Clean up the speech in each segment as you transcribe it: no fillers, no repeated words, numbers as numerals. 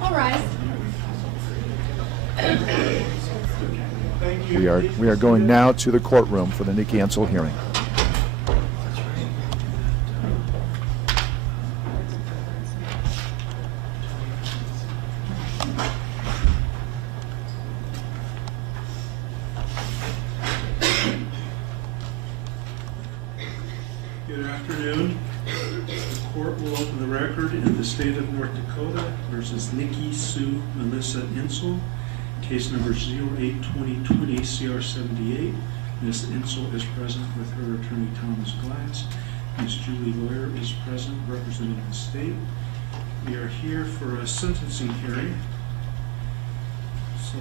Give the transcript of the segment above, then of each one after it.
All rise. We are going now to the courtroom for the Nikki Entzel hearing. Good afternoon. The court will open the record in the state of North Dakota versus Nikki Sue Entzel, case number 08-2020 CR 78. Ms. Entzel is present with her attorney Thomas Glass. Ms. Julie Lawyer is present representing the state. We are here for a sentencing hearing. So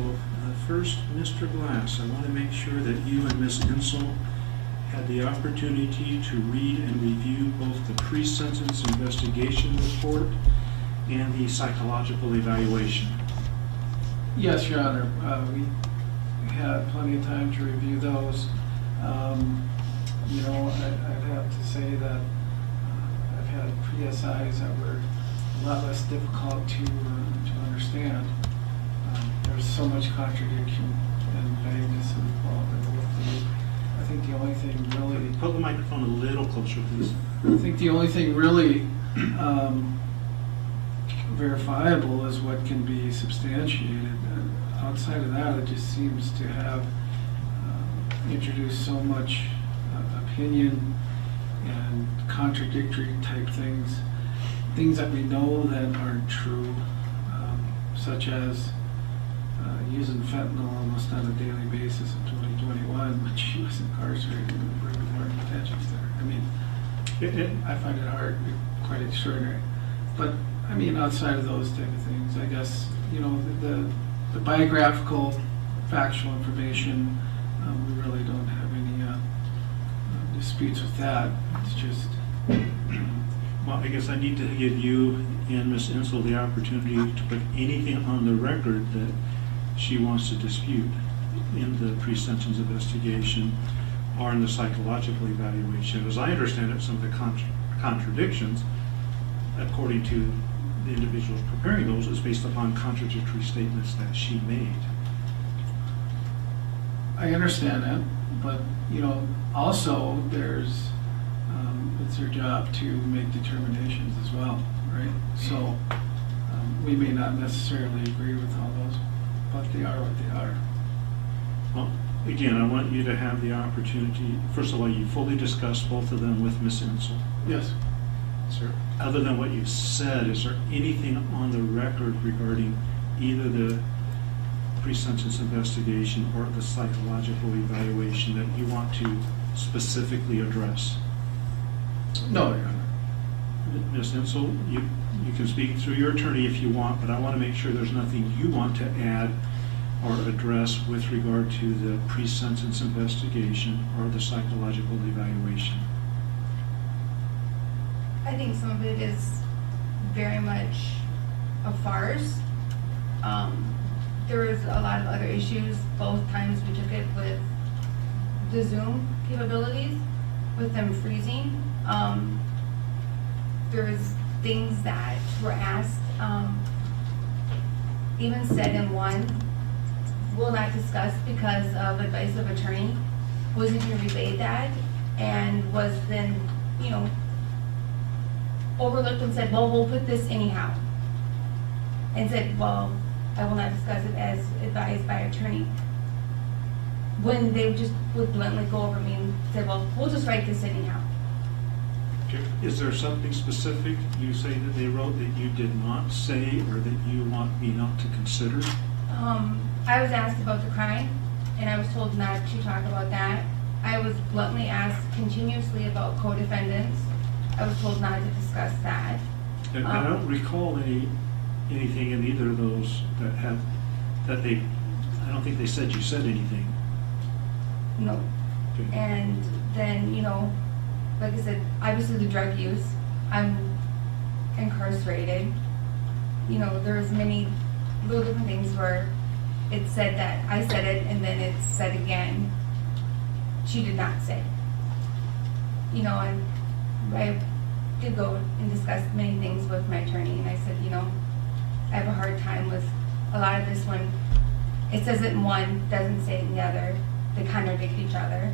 first, Mr. Glass, I want to make sure that you and Ms. Entzel had the opportunity to read and review both the pre-sentence investigation report and the psychological evaluation. Yes, Your Honor. We had plenty of time to review those. I'd have to say that I've had PSIs that were a lot less difficult to understand. There's so much contradiction and vagueness involved in both of them. I think the only thing really... Put the microphone a little closer, please. I think the only thing really verifiable is what can be substantiated. Outside of that, it just seems to have introduced so much opinion and contradictory type things that we know that aren't true, such as using fentanyl almost on a daily basis in 2021, but she was incarcerated in the Department of Detention Center. I mean, I find it hard, quite extraordinary. But I mean, outside of those type of things, I guess, the biographical, factual information, we really don't have any disputes with that. It's just... Well, I guess I need to give you and Ms. Entzel the opportunity to put anything on the record that she wants to dispute in the pre-sentence investigation or in the psychological evaluation. As I understand it, some of the contradictions, according to the individuals preparing those, is based upon contradictory statements that she made. I understand that, but also there's it's their job to make determinations as well, right? So we may not necessarily agree with all those, but they are what they are. Well, again, I want you to have the opportunity. First of all, you fully discussed both of them with Ms. Entzel. Yes. Sir, other than what you said, is there anything on the record regarding either the pre-sentence investigation or the psychological evaluation that you want to specifically address? No, Your Honor. Ms. Entzel, you can speak through your attorney if you want, but I want to make sure there's nothing you want to add or address with regard to the pre-sentence investigation or the psychological evaluation. I think some of it is very much a farce. There was a lot of other issues both times we took it with the Zoom capabilities, with them freezing. There was things that were asked, even said in one, will not discuss because of advice of attorney, wasn't going to relay that, and was then, overlooked and said, well, we'll put this anyhow. And said, well, I will not discuss it as advised by attorney. When they just would bluntly go over me and say, well, we'll just write this anyhow. Okay. Is there something specific you say that they wrote that you did not say or that you want me not to consider? I was asked about the crime, and I was told not to talk about that. I was bluntly asked continuously about co-defendants. I was told not to discuss that. And I don't recall anything in either of those I don't think they said you said anything. No. Okay. And then, like I said, obviously the drug use, I'm incarcerated. There's many little different things where it said that I said it and then it's said again. She did not say. And I did go and discuss many things with my attorney, and I said, I have a hard time with a lot of this when it says it in one, doesn't say it in the other. They contradict each other.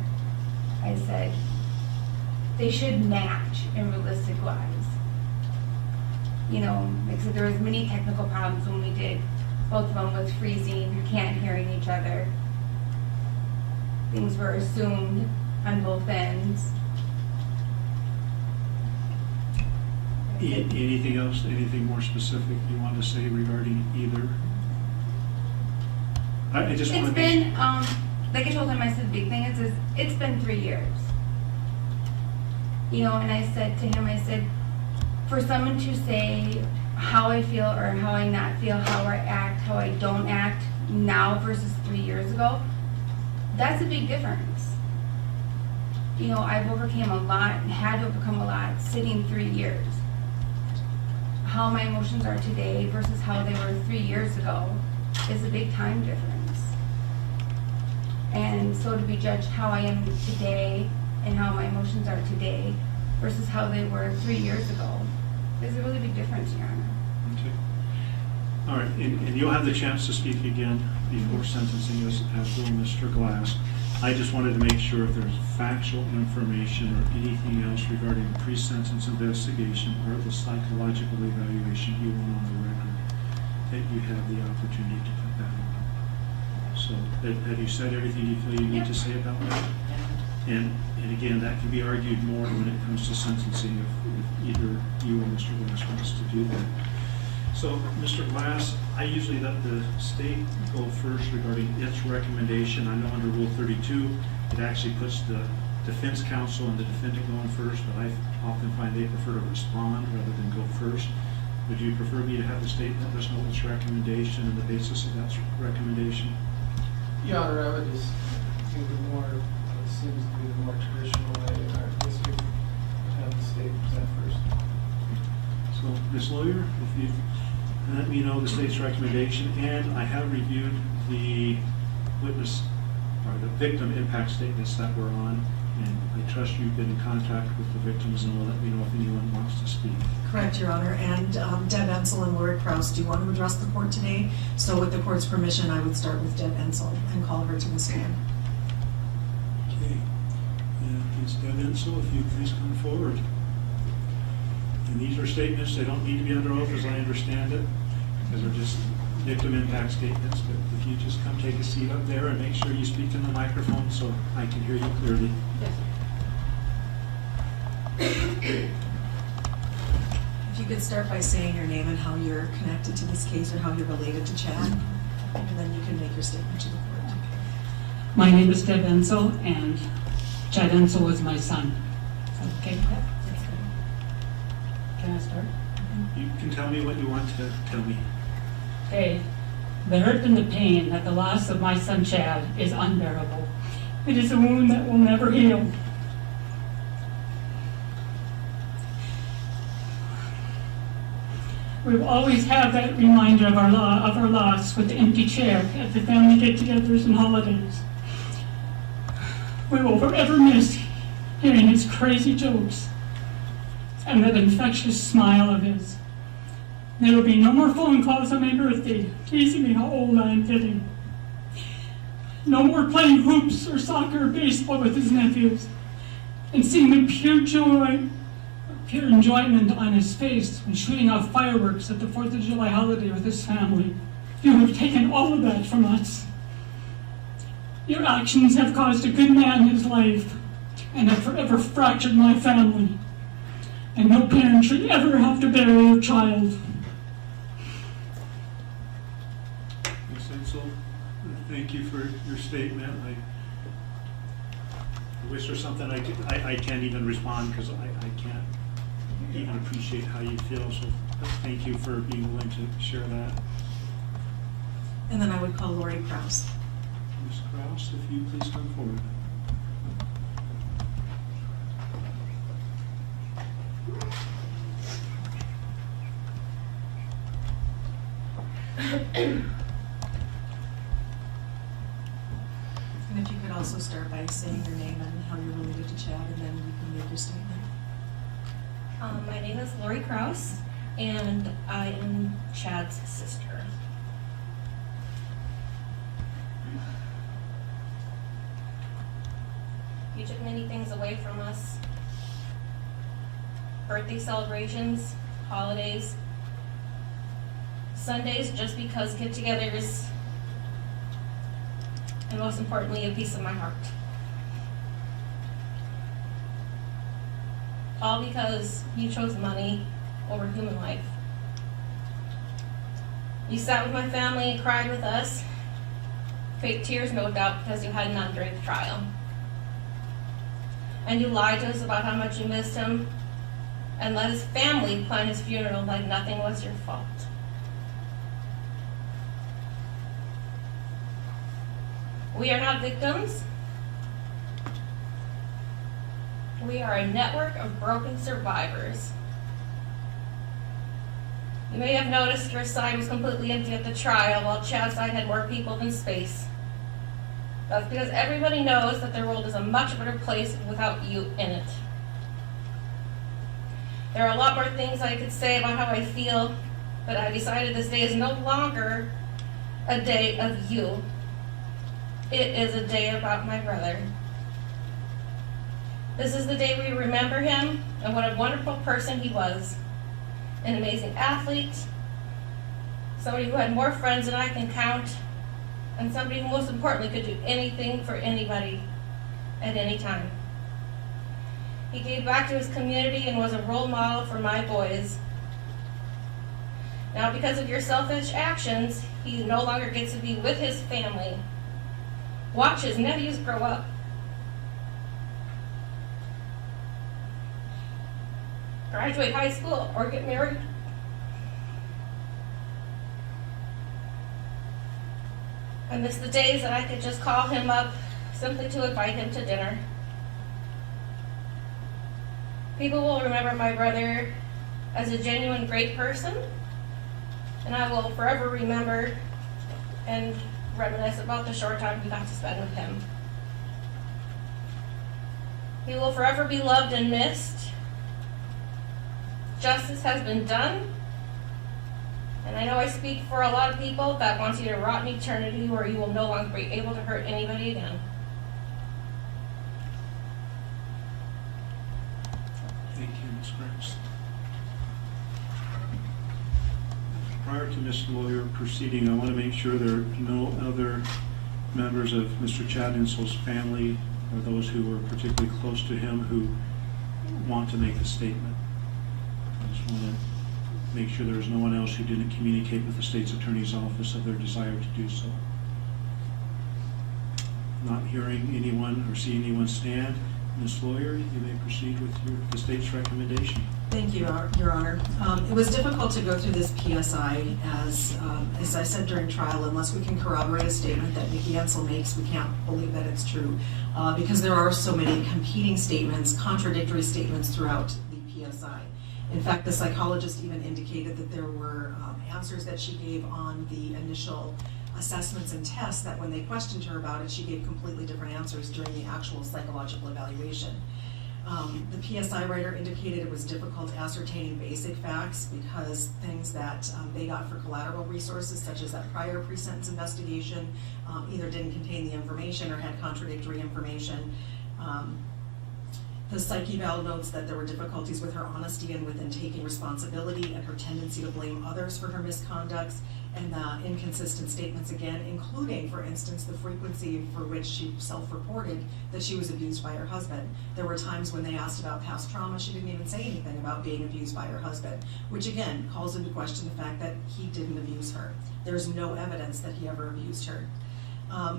I said, they should match in realistic wise. You know, like I said, there was many technical problems when we did both of them with freezing, can't hearing each other. Things were assumed on both ends. Anything else, anything more specific you want to say regarding either? I just want It's to be. been, like I told him, I said, the big thing is it's been 3 years. You know, and I said to him, I said, for someone to say how I feel or how I not feel, how I act, how I don't act now versus 3 years ago, that's a big difference. You know, I've overcame a lot and had to overcome a lot sitting 3 years. How my emotions are today versus how they were 3 years ago is a big time difference. And so to be judged how I am today and how my emotions are today versus how they were 3 years ago is a really big difference, Your Honor. Okay. All right, and you'll have the chance to speak again before sentencing as will Mr. Glass. I just wanted to make sure if there's factual information or anything else regarding the pre-sentence investigation or the psychological evaluation you want on the record, that you have the opportunity to put that on. So have you said everything you feel you need to say about that? And again, that can be argued more when it comes to sentencing if either you or Mr. Glass wants to do that. So, Mr. Glass, I usually let the state go first regarding its recommendation. I know under Rule 32, it actually puts the defense counsel and the defendant going first, but I often find they prefer to respond rather than go first. Would you prefer me to have the state let us know its recommendation and the basis of that recommendation? Your Honor, I would just do the more, it seems to be the more traditional way in our district, have the state present first. So, Ms. Lawyer, if you let me know the state's recommendation, and I have reviewed the witness or the victim impact statements that were on, and I trust you've been in contact with the victims and will let me know if anyone wants to speak. Correct, Your Honor. And Deb Entzel and Lori Krause, do you want to address the court today? So with the court's permission, I would start with Deb Entzel and call her to the stand. Okay. Ms. Deb Entzel, if you please come forward. And these are statements, they don't need to be under oath as I understand it, because they're just victim impact statements, but if you just come take a seat up there and make sure you speak in the microphone so I can hear you clearly. If you could start by saying your name and how you're connected to this case or how you're related to Chad, and then you can make your statement to the court. My name is Deb Entzel, and Chad Entzel is my son. Okay? Can I start? You can tell me what you want to tell me. Okay. The hurt and the pain at the loss of my son Chad is unbearable. It is a wound that will never heal. We will always have that reminder of our loss with the empty chair at the family get-togethers and holidays. We will forever miss hearing his crazy jokes and that infectious smile of his. There will be no more phone calls on my birthday teasing me how old I am getting. No more playing hoops or soccer or baseball with his nephews and seeing the pure joy, pure enjoyment on his face when shooting off fireworks at the 4th of July holiday with his family. You have taken all of that from us. Your actions have caused a good man his life and have forever fractured my family. And no parent should ever have to bury their child. Ms. Entzel, thank you for your statement. I wish there's something I can't even respond because I can't even appreciate how you feel. So thank you for being willing to share that. And then I would call Lori Krause. Ms. Krause, if you please come forward. And if you could also start by saying your name and how you're related to Chad, and then you can make your statement. My name is Lori Krause. and I am Chad's sister. You took many things away from us. Birthday celebrations, holidays, Sundays just because get-togethers, and most importantly, a piece of my heart. All because you chose money over human life. You sat with my family and cried with us. Fake tears, no doubt, because you had none during the trial. And you lied to us about how much you missed him, and let his family plan his funeral like nothing was your fault. We are not victims. We are a network of broken survivors. You may have noticed your side was completely empty at the trial, while Chad's side had more people than space. That's because everybody knows that their world is a much better place without you in it. There are a lot more things I could say about how I feel, but I decided this day is no longer a day of you. It is a day about my brother. This is the day we remember him and what a wonderful person he was. An amazing athlete, somebody who had more friends than I can count, and somebody who most importantly could do anything for anybody at any time. He gave back to his community and was a role model for my boys. Now, because of your selfish actions, he no longer gets to be with his family. Watch his nephews grow up. Graduate high school or get married. I miss the days that I could just call him up simply to invite him to dinner. People will remember my brother as a genuine great person, and I will forever remember and reminisce about the short time we got to spend with him. He will forever be loved and missed. Justice has been done, and I know I speak for a lot of people that wants you to rot in eternity where you will no longer be able to hurt anybody again. Thank you, Ms. Grimes. Prior to Ms. Lawyer proceeding, I want to make sure there are no other members of Mr. Chad Entzel's family or those who were particularly close to him who want to make a statement. I just want to make sure there's no one else who didn't communicate with the state's attorney's office of their desire to do so. Not hearing anyone or seeing anyone stand, Ms. Lawyer, you may proceed with the state's recommendation. Thank you, Your Honor. It was difficult to go through this PSI as I said during trial, unless we can corroborate a statement that Nikki Entzel makes, we can't believe that it's true, because there are so many competing statements, contradictory statements throughout the PSI. In fact, the psychologist even indicated that there were answers that she gave on the initial assessments and tests that when they questioned her about it, she gave completely different answers during the actual psychological evaluation. The PSI writer indicated it was difficult ascertaining basic facts because things that they got for collateral resources, such as that prior pre-sentence investigation, either didn't contain the information or had contradictory information. The psych eval notes that there were difficulties with her honesty and within taking responsibility and her tendency to blame others for her misconducts, and the inconsistent statements again, including, for instance, the frequency for which she self-reported that she was abused by her husband. There were times when they asked about past trauma, she didn't even say anything about being abused by her husband, which again calls into question the fact that he didn't abuse her. There's no evidence that he ever abused her.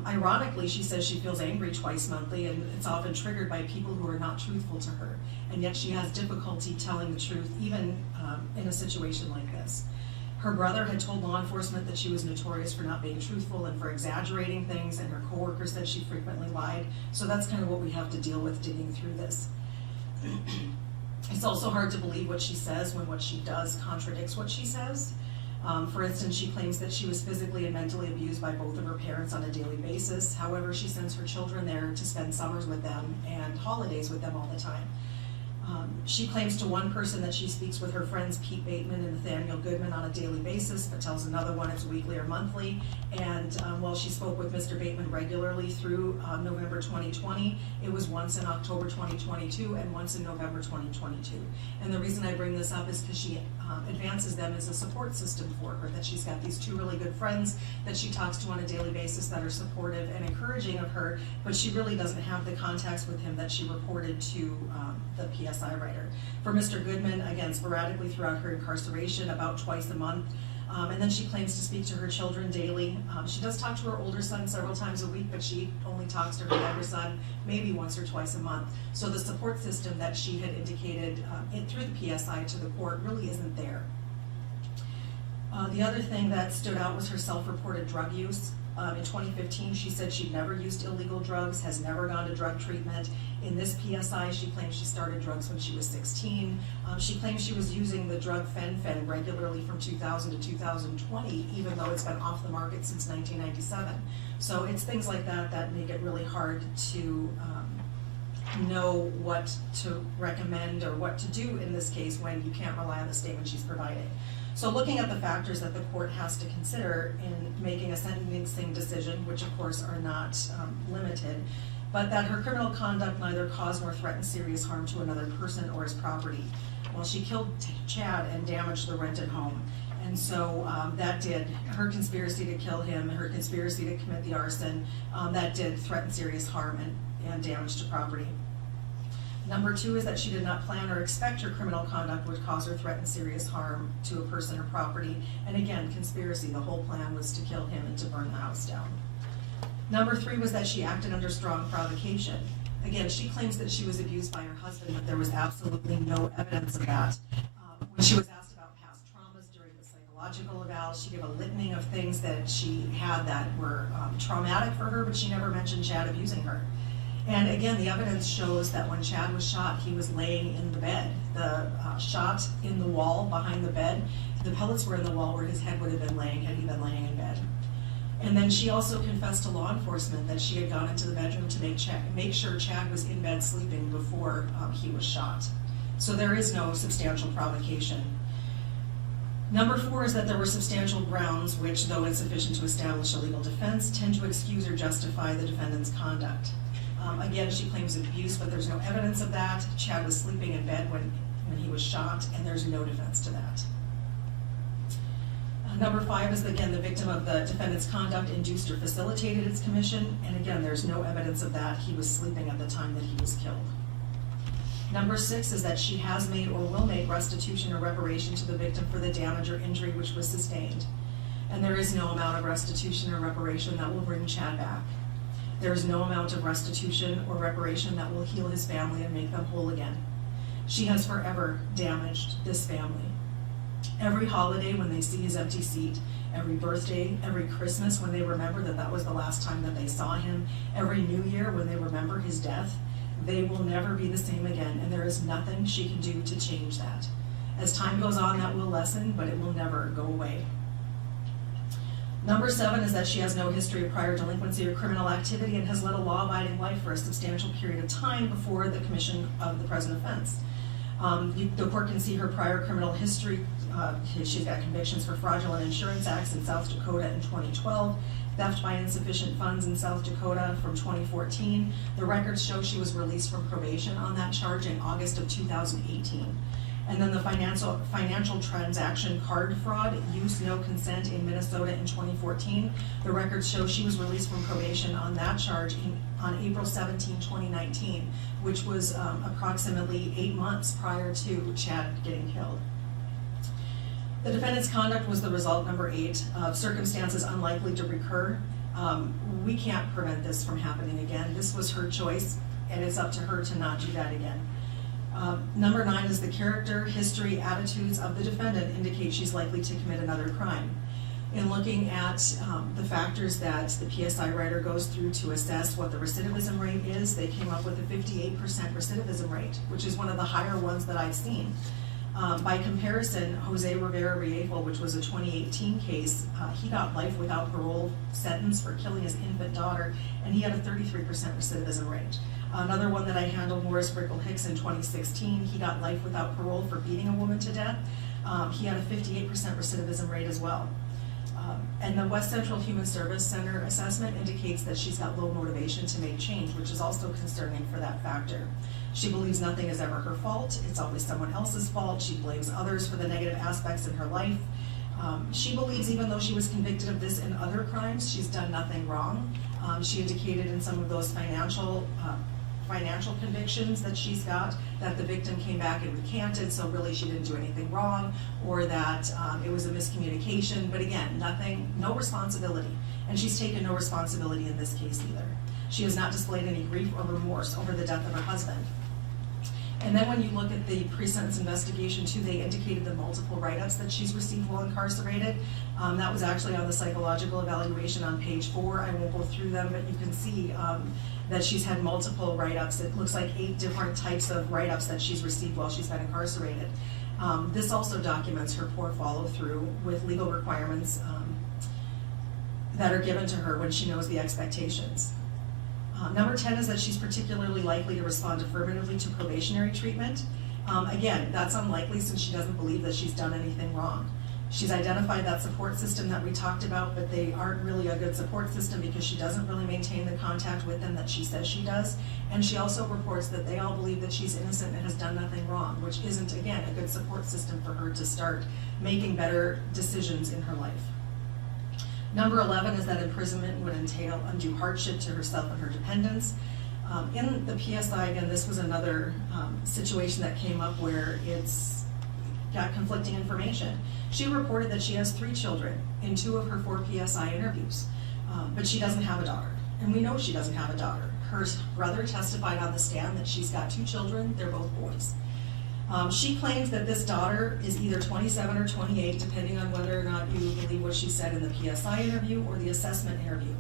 Ironically, she says she feels angry twice monthly, and it's often triggered by people who are not truthful to her, and yet she has difficulty telling the truth even in a situation like this. Her brother had told law enforcement that she was notorious for not being truthful and for exaggerating things, and her coworkers said she frequently lied, so that's kind of what we have to deal with digging through this. It's also hard to believe what she says when what she does contradicts what she says. For instance, she claims that she was physically and mentally abused by both of her parents on a daily basis. However, she sends her children there to spend summers with them and holidays with them all the time. She claims to one person that she speaks with her friends Pete Bateman and Nathaniel Goodman on a daily basis, but tells another one it's weekly or monthly. And while she spoke with Mr. Bateman regularly through November 2020, it was once in October 2022 and once in November 2022. And the reason I bring this up is because she advances them as a support system for her, that she's got these two really good friends that she talks to on a daily basis that are supportive and encouraging of her, but she really doesn't have the contacts with him that she reported to the PSI writer. For Mr. Goodman, again, sporadically throughout her incarceration, about twice a month. And then she claims to speak to her children daily. She does talk to her older son several times a week, but she only talks to her younger son maybe once or twice a month. So the support system that she had indicated through the PSI to the court really isn't there. The other thing that stood out was her self-reported drug use. In 2015, she said she'd never used illegal drugs, has never gone to drug treatment. In this PSI, she claims she started drugs when she was 16. She claims she was using the drug fen-phen regularly from 2000 to 2020, even though it's been off the market since 1997. So it's things like that that make it really hard to know what to recommend or what to do in this case when you can't rely on the statement she's provided. So looking at the factors that the court has to consider in making a sentencing decision, which of course are not limited, but that her criminal conduct neither caused nor threatened serious harm to another person or his property. Well, she killed Chad and damaged the rented home. And so that did, her conspiracy to kill him, her conspiracy to commit the arson, that did threaten serious harm and damage to property. Number two is that she did not plan or expect her criminal conduct would cause or threaten serious harm to a person or property. And again, conspiracy, the whole plan was to kill him and to burn the house down. Number three was that she acted under strong provocation. Again, she claims that she was abused by her husband, but there was absolutely no evidence of that. When she was asked about past traumas during the psychological eval, she gave a litany of things that she had that were traumatic for her, but she never mentioned Chad abusing her. And again, the evidence shows that when Chad was shot, he was laying in the bed. The shot in the wall behind the bed, the pellets were in the wall where his head would have been laying had he been laying in bed. And then she also confessed to law enforcement that she had gone into the bedroom to make sure Chad was in bed sleeping before he was shot. So there is no substantial provocation. Number four is that there were substantial grounds which, though insufficient to establish a legal defense, tend to excuse or justify the defendant's conduct. Again, she claims abuse, but there's no evidence of that. Chad was sleeping in bed when he was shot, and there's no defense to that. Number five is, again, the victim of the defendant's conduct induced or facilitated its commission, and again, there's no evidence of that. He was sleeping at the time that he was killed. Number six is that she has made or will make restitution or reparation to the victim for the damage or injury which was sustained. And there is no amount of restitution or reparation that will bring Chad back. There is no amount of restitution or reparation that will heal his family and make them whole again. She has forever damaged this family. Every holiday when they see his empty seat, every birthday, every Christmas when they remember that that was the last time that they saw him, every New Year when they remember his death, they will never be the same again, and there is nothing she can do to change that. As time goes on, that will lessen, but it will never go away. Number seven is that she has no history of prior delinquency or criminal activity and has led a law-abiding life for a substantial period of time before the commission of the present offense. The court can see her prior criminal history. She's got convictions for fraudulent insurance acts in South Dakota in 2012, theft by insufficient funds in South Dakota from 2014. The records show she was released from probation on that charge in August of 2018. And then the financial transaction card fraud, use no consent in Minnesota in 2014. The records show she was released from probation on that charge on April 17, 2019, which was approximately 8 months prior to Chad getting killed. The defendant's conduct was the result, number 8, of circumstances unlikely to recur. We can't prevent this from happening again. This was her choice, and it's up to her to not do that again. Number 9 is the character, history, attitudes of the defendant indicate she's likely to commit another crime. In looking at the factors that the PSI writer goes through to assess what the recidivism rate is, they came up with a 58% recidivism rate, which is one of the higher ones that I've seen. By comparison, Jose Rivera Riefel, which was a 2018 case, he got life without parole sentence for killing his infant daughter, and he had a 33% recidivism rate. Another one that I handled, Morris Brickle Hicks, in 2016. He got life without parole for beating a woman to death. He had a 58% recidivism rate as well. And the West Central Human Service Center assessment indicates that she's got low motivation to make change, which is also concerning for that factor. She believes nothing is ever her fault. It's always someone else's fault. She blames others for the negative aspects in her life. She believes even though she was convicted of this and other crimes, she's done nothing wrong. She indicated in some of those financial convictions that she's got that the victim came back and recanted, so really she didn't do anything wrong, or that it was a miscommunication, but again, no responsibility. And she's taken no responsibility in this case either. She has not displayed any grief or remorse over the death of her husband. And then when you look at the pre-sentence investigation too, they indicated the multiple write-ups that she's received while incarcerated. That was actually on the psychological evaluation on page 4. I won't go through them, but you can see that she's had multiple write-ups. It looks like 8 different types of write-ups that she's received while she's been incarcerated. This also documents her poor follow-through with legal requirements that are given to her when she knows the expectations. Number 10 is that she's particularly likely to respond affirmatively to probationary treatment. Again, that's unlikely since she doesn't believe that she's done anything wrong. She's identified that support system that we talked about, but they aren't really a good support system because she doesn't really maintain the contact with them that she says she does. And she also reports that they all believe that she's innocent and has done nothing wrong, which isn't, again, a good support system for her to start making better decisions in her life. Number 11 is that imprisonment would entail undue hardship to herself and her dependents. In the PSI, again, this was another situation that came up where it's got conflicting information. She reported that she has 3 children in 2 of her 4 PSI interviews, but she doesn't have a daughter. And we know she doesn't have a daughter. Her brother testified on the stand that she's got 2 children, they're both boys. She claims that this daughter is either 27 or 28, depending on whether or not you believe what she said in the PSI interview or the assessment interview.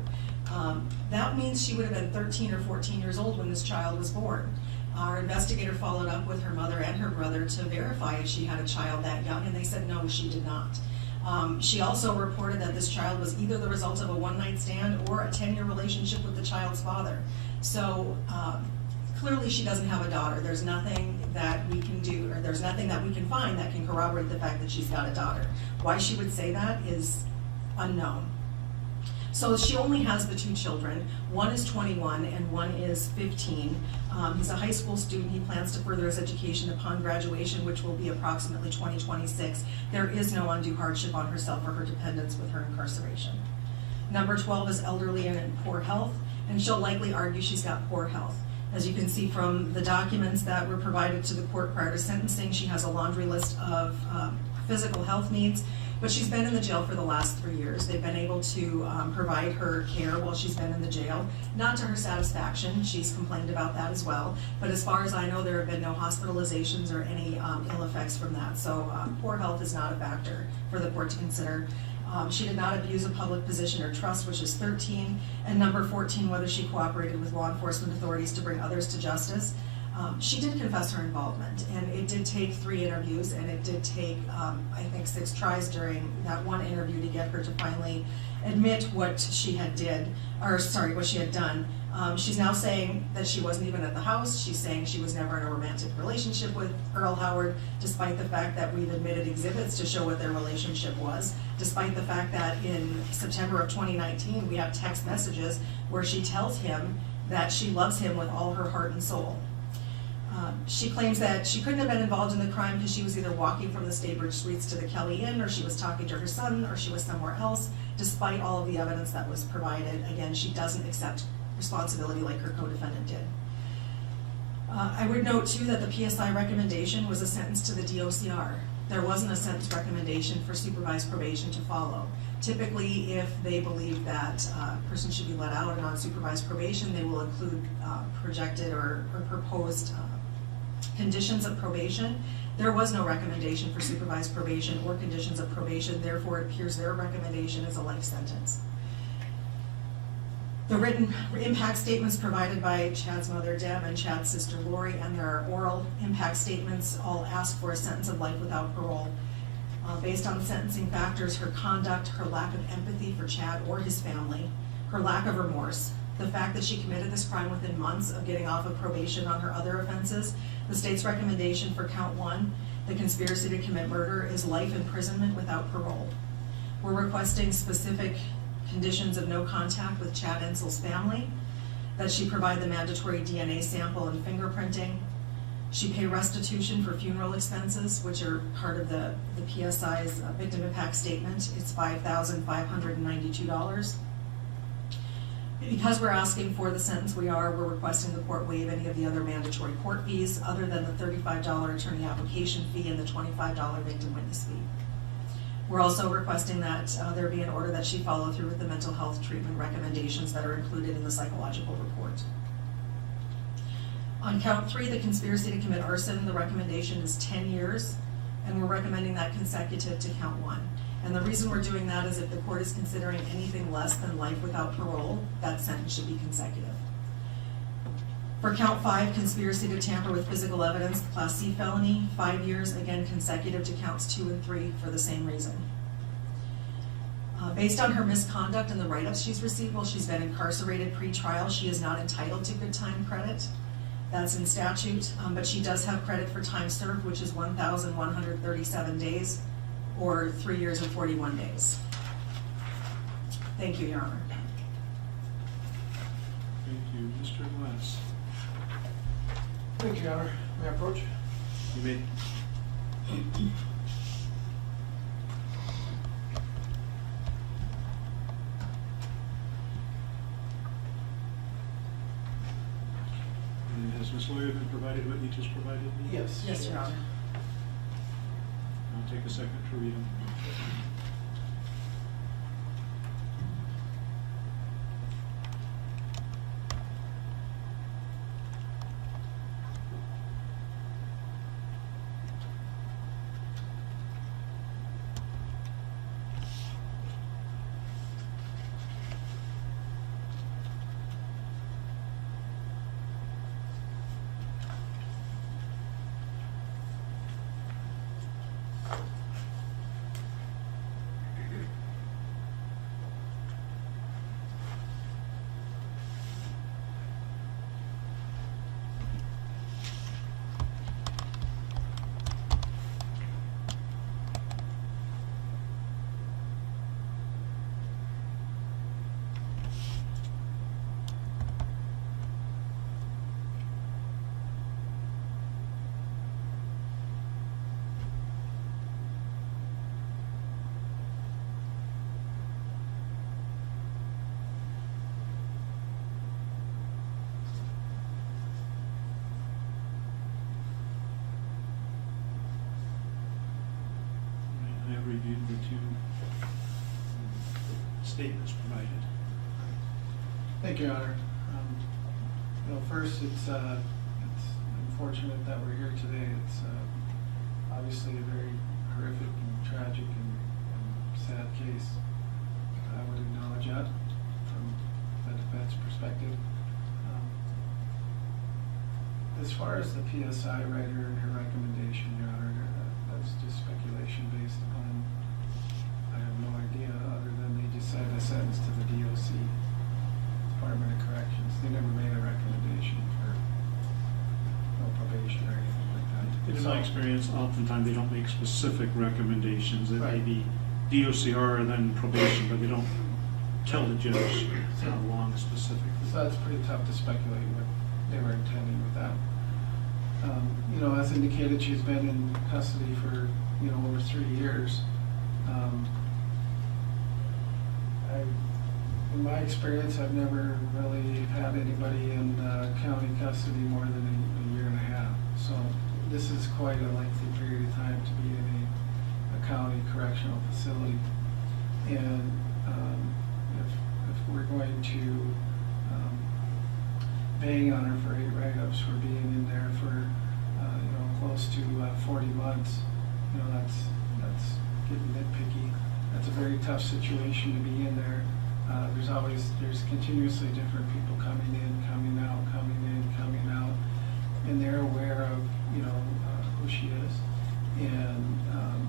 That means she would have been 13 or 14 years old when this child was born. Our investigator followed up with her mother and her brother to verify if she had a child that young, and they said no, she did not. She also reported that this child was either the result of a one-night stand or a 10-year relationship with the child's father. So clearly she doesn't have a daughter. There's nothing that we can do, or there's nothing that we can find that can corroborate the fact that she's got a daughter. Why she would say that is unknown. So she only has the 2 children. One is 21 and one is 15. He's a high school student. He plans to further his education upon graduation, which will be approximately 2026. There is no undue hardship on herself or her dependents with her incarceration. Number 12 is elderly and in poor health, and she'll likely argue she's got poor health. As you can see from the documents that were provided to the court prior to sentencing, she has a laundry list of physical health needs, but she's been in the jail for the last 3 years. They've been able to provide her care while she's been in the jail, not to her satisfaction. She's complained about that as well, but as far as I know, there have been no hospitalizations or any ill effects from that. So poor health is not a factor for the court to consider. She did not abuse a public position or trust, which is 13. And number 14, whether she cooperated with law enforcement authorities to bring others to justice. She did confess her involvement, and it did take 3 interviews, and it did take, I think, 6 tries during that one interview to get her to finally admit what she had done. She's now saying that she wasn't even at the house. She's saying she was never in a romantic relationship with Earl Howard, despite the fact that we've admitted exhibits to show what their relationship was, despite the fact that in September of 2019, we have text messages where she tells him that she loves him with all her heart and soul. She claims that she couldn't have been involved in the crime because she was either walking from the Staybridge Suites to the Kelly Inn, or she was talking to her son, or she was somewhere else, despite all of the evidence that was provided. Again, she doesn't accept responsibility like her co-defendant did. I would note too that the PSI recommendation was a sentence to the DOCR. There wasn't a sentence recommendation for supervised probation to follow. Typically, if they believe that a person should be let out and on supervised probation, they will include projected or proposed conditions of probation. There was no recommendation for supervised probation or conditions of probation, therefore it appears their recommendation is a life sentence. The written impact statements provided by Chad's mother, Deb, and Chad's sister, Lori, and their oral impact statements all ask for a sentence of life without parole. Based on sentencing factors, her conduct, her lack of empathy for Chad or his family, her lack of remorse, the fact that she committed this crime within months of getting off of probation on her other offenses, the state's recommendation for count 1, the conspiracy to commit murder, is life imprisonment without parole. We're requesting specific conditions of no contact with Chad Entzel's family, that she provide the mandatory DNA sample and fingerprinting. She pay restitution for funeral expenses, which are part of the PSI's victim impact statement. It's $5,592. Because we're asking for the sentence we're requesting the court waive any of the other mandatory court fees other than the $35 attorney application fee and the $25 victim witness fee. We're also requesting that there be an order that she follow through with the mental health treatment recommendations that are included in the psychological report. On count 3, the conspiracy to commit arson, the recommendation is 10 years, and we're recommending that consecutive to count 1. And the reason we're doing that is if the court is considering anything less than life without parole, that sentence should be consecutive. For count 5, conspiracy to tamper with physical evidence, Class C felony, 5 years, again consecutive to counts 2 and 3 for the same reason. Based on her misconduct and the write-ups she's received while she's been incarcerated pre-trial, she is not entitled to good time credit. That's in statute, but she does have credit for time served, which is 1,137 days, or 3 years and 41 days. Thank you, Your Honor. Thank you. Mr. West. Thank you, Your Honor. May I approach? You may. And has Ms. Lawyer been provided what you just provided me? Yes. Yes, Your Honor. I'll take a second to read them. I have reviewed the two statements provided. Thank you, Your Honor. First, it's unfortunate that we're here today. It's obviously a very horrific and tragic and sad case. I would acknowledge that from the defense perspective. As far as the PSI writer and her recommendation, Your Honor, that's just speculation based upon, I have no idea, other than they just said a sentence to the DOC, Department of Corrections. They never made a recommendation for no probation or anything like that. In my experience, oftentimes they don't make specific recommendations. It may Right. be DOCR and then probation, but they don't tell the judge how long specifically. So that's pretty tough to speculate what they were intending with that. As indicated, she's been in custody for, over 3 years. In my experience, I've never really had anybody in county custody more than a year and a half. So this is quite a lengthy period of time to be in a county correctional facility. And if we're going to bang on her for 8 write-ups for being in there for close to 40 months, that's getting nitpicky. That's a very tough situation to be in there. There's continuously different people coming in, coming out, coming in, coming out, and they're aware of who she is, and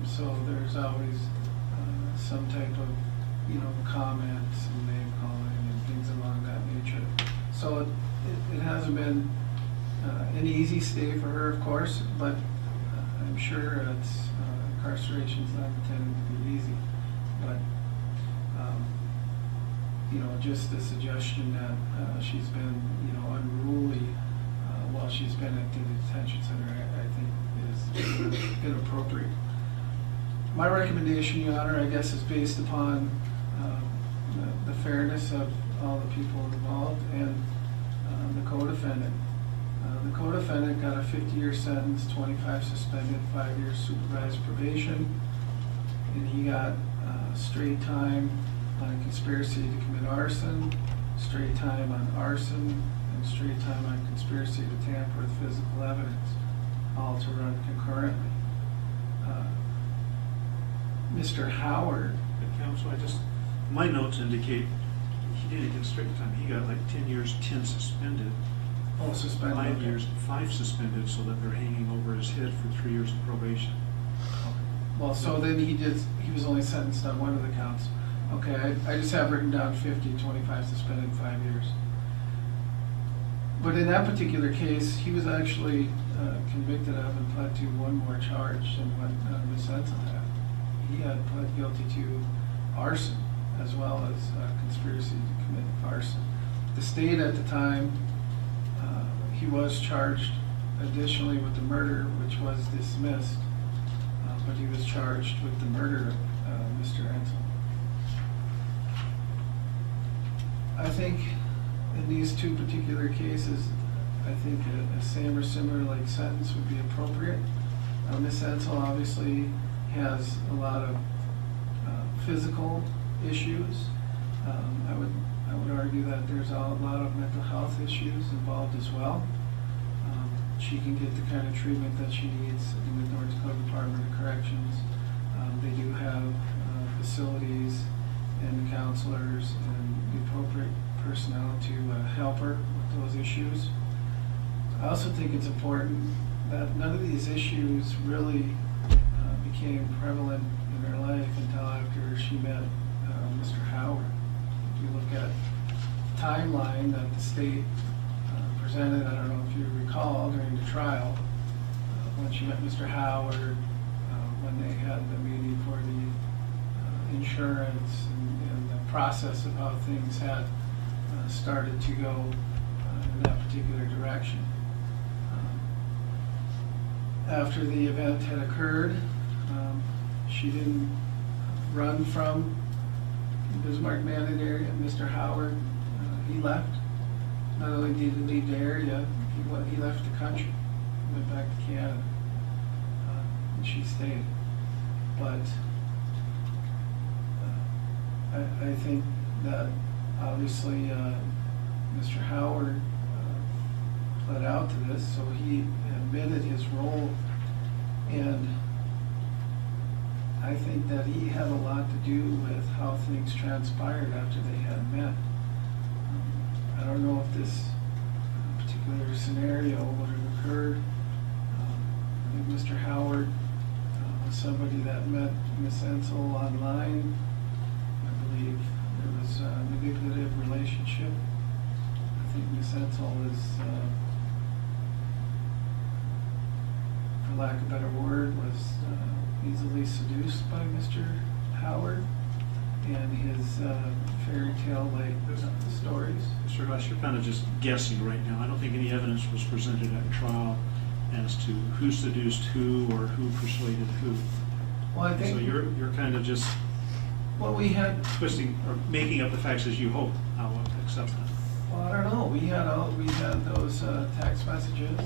so there's always some type of comments and name calling and things along that nature. So it hasn't been an easy stay for her, of course, but I'm sure incarceration's not intended to be easy. But, you know, just the suggestion that she's been, you know, unruly while she's been at the detention center, I think is inappropriate. My recommendation, Your Honor, I guess is based upon the fairness of all the people involved and the co-defendant. The co-defendant got a 50-year sentence, 25 suspended, 5 years supervised probation, and he got straight time on conspiracy to commit arson, straight time on arson, and straight time on conspiracy to tamper with physical evidence, all to run concurrently. Mr. Howard. Counsel, my notes indicate he didn't get straight time. He got like 10 years, 10 suspended. Oh, suspended. 5 okay. years, 5 suspended, so that they're hanging over his head for 3 years of probation. Well, so then he was only sentenced on one of the counts. Okay, I just have written down 50, 25 suspended, 5 years. But in that particular case, he was actually convicted of and pled to one more charge than what Ms. Entzel had. He had pled guilty to arson as well as conspiracy to commit arson. The state at the time, he was charged additionally with the murder, which was dismissed, but he was charged with the murder of Mr. Entzel. I think in these two particular cases, I think a same or similar like sentence would be appropriate. Ms. Entzel obviously has a lot of physical issues. I would argue that there's a lot of mental health issues involved as well. She can get the kind of treatment that she needs in the North Dakota Department of Corrections. They do have facilities and counselors and the appropriate personnel to help her with those issues. I also think it's important that none of these issues really became prevalent in her life until after she met Mr. Howard. If you look at the timeline that the state presented, I don't know if you recall during the trial, when she met Mr. Howard, when they had the meeting for the insurance and the process of how things had started to go in that particular direction. After the event had occurred, she didn't run from the Bismarck Mandan area. Mr. Howard, he left. Not only did he leave the area, he left the country, went back to Canada, and she stayed. But I think that obviously Mr. Howard pled out to this, so he admitted his role, and I think that he had a lot to do with how things transpired after they had met. I don't know if this particular scenario would have occurred. I think Mr. Howard was somebody that met Ms. Entzel online. I believe there was a manipulative relationship. I think Ms. Entzel is, for lack of a better word, was easily seduced by Mr. Howard and his fairy tale-like stories. Mr. Glass, you're kind of just guessing right now. I don't think any evidence was presented at trial as to who seduced who or who persuaded who. Well, I think. So you're kind of just Well, we had. twisting or making up the facts as you hope. I'll accept that. Well, I don't know. We had those text messages.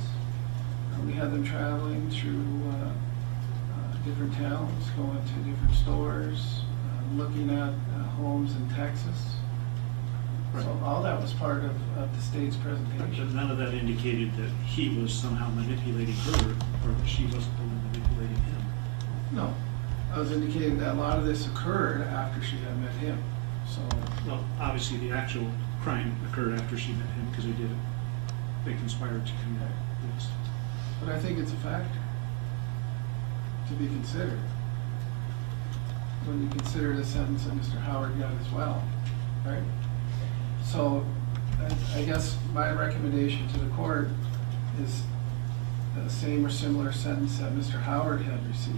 We had them traveling through different towns, going to different stores, looking at homes in Texas. Right. So all that was part of the state's But presentation. none of that indicated that he was somehow manipulating her or that she wasn't the one manipulating him. No, I was indicating that a lot of this occurred after she had met him. So. Well, obviously the actual crime occurred after she met him because they conspired to commit this. But I think it's a factor to be considered when you consider the sentence that Mr. Howard got as well, right? So I guess my recommendation to the court is the same or similar sentence that Mr. Howard had received.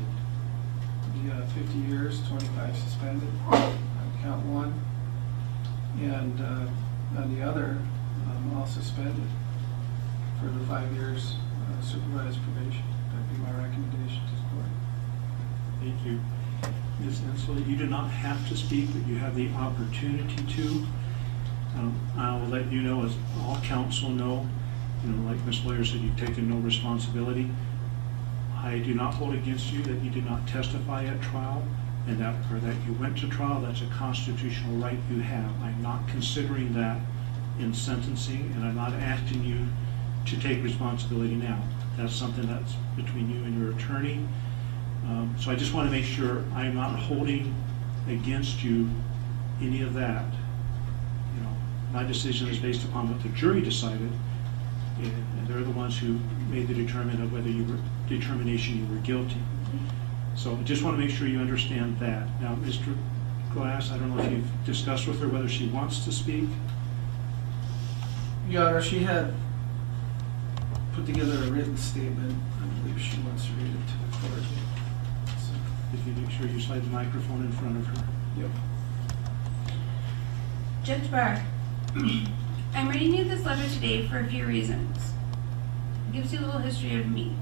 He got 50 years, 25 suspended on count one, and on the other, all suspended for the 5 years supervised probation. That'd be my recommendation to the court. Thank you. Ms. Entzel, you do not have to speak, but you have the opportunity to. I will let you know, as all counsel know, like Ms. Lawyer said, you've taken no responsibility. I do not hold against you that you did not testify at trial, and that you went to trial. That's a constitutional right you have. I'm not considering that in sentencing, and I'm not asking you to take responsibility now. That's something that's between you and your attorney. So I just want to make sure I'm not holding against you any of that. My decision is based upon what the jury decided, and they're the ones who made the determination of whether you were guilty. So I just want to make sure you understand that. Now, Mr. Glass, I don't know if you've discussed with her whether she wants to speak. Your Honor, she had put together a written statement. I believe she wants to read it to the court. So, If you make sure you slide the microphone in front of her. yep. Judge Barr, I'm reading you this letter today for a few reasons. It gives you a little history of me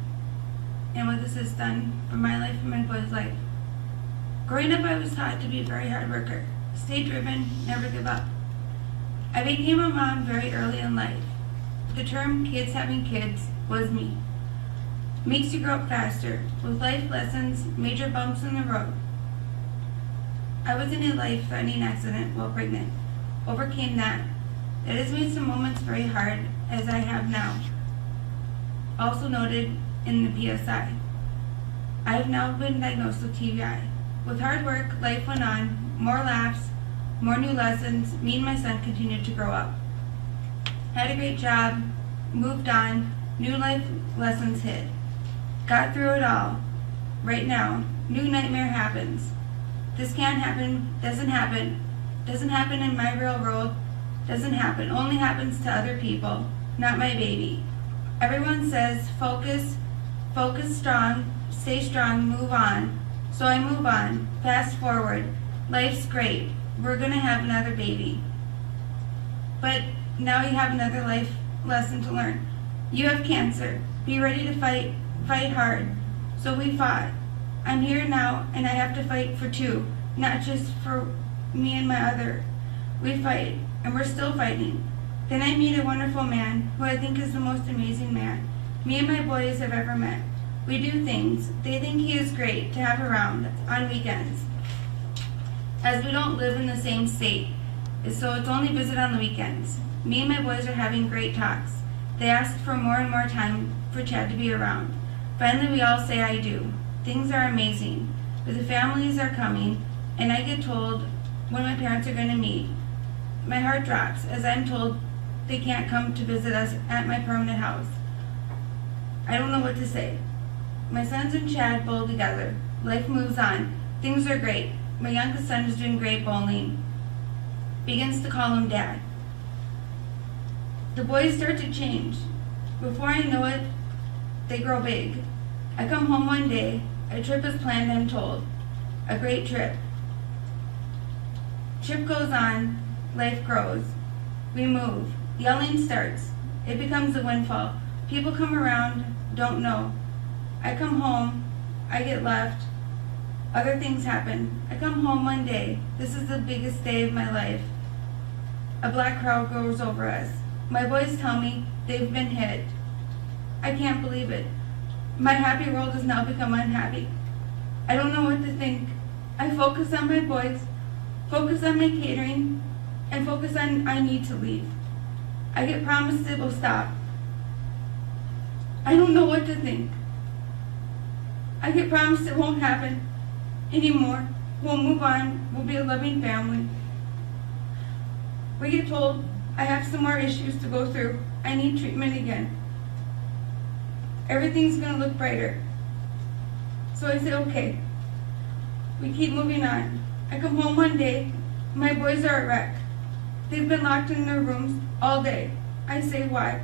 and what this has done for my life and my boy's life. Growing up, I was taught to be a very hard worker, stay driven, never give up. I became a mom very early in life. The term kids having kids was me. Makes you grow up faster, with life lessons, major bumps in the road. I was in a life-threatening accident while pregnant. Overcame that. That has made some moments very hard, as I have now. Also noted in the PSI. I have now been diagnosed with TBI. With hard work, life went on, more laughs, more new lessons. Me and my son continued to grow up. Had a great job, moved on, new life lessons hit. Got through it all. Right now, new nightmare happens. This can't happen, doesn't happen in my real world, doesn't happen, only happens to other people, not my baby. Everyone says, focus strong, stay strong, move on. So I move on, fast forward, life's great, we're gonna have another baby. But now you have another life lesson to learn. You have cancer, be ready to fight hard. So we fought. I'm here now, and I have to fight for two, not just for me and my other. We fight, and we're still fighting. Then I meet a wonderful man, who I think is the most amazing man me and my boys have ever met. We do things. They think he is great to have around on weekends, as we don't live in the same state, so it's only visit on the weekends. Me and my boys are having great talks. They ask for more and more time for Chad to be around. Finally, we all say I do. Things are amazing, but the families are coming, and I get told when my parents are going to meet. My heart drops as I'm told they can't come to visit us at my permanent house. I don't know what to say. My sons and Chad bowl together. Life moves on. Things are great. My youngest son is doing great bowling. Begins to call him Dad. The boys start to change. Before I know it, they grow big. I come home one day. A trip is planned, I'm told. A great trip. Trip goes on. Life grows. We move. Yelling starts. It becomes a windfall. People come around, don't know. I come home. I get left. Other things happen. I come home one day. This is the biggest day of my life. A black crowd goes over us. My boys tell me they've been hit. I can't believe it. My happy world has now become unhappy. I don't know what to think. I focus on my boys, focus on my catering, and focus on I need to leave. I get promised it will stop. I don't know what to think. I get promised it won't happen anymore. We'll move on. We'll be a loving family. We get told I have some more issues to go through. I need treatment again. Everything's gonna look brighter. So I say, okay. We keep moving on. I come home one day. My boys are a wreck. They've been locked in their rooms all day. I say, why?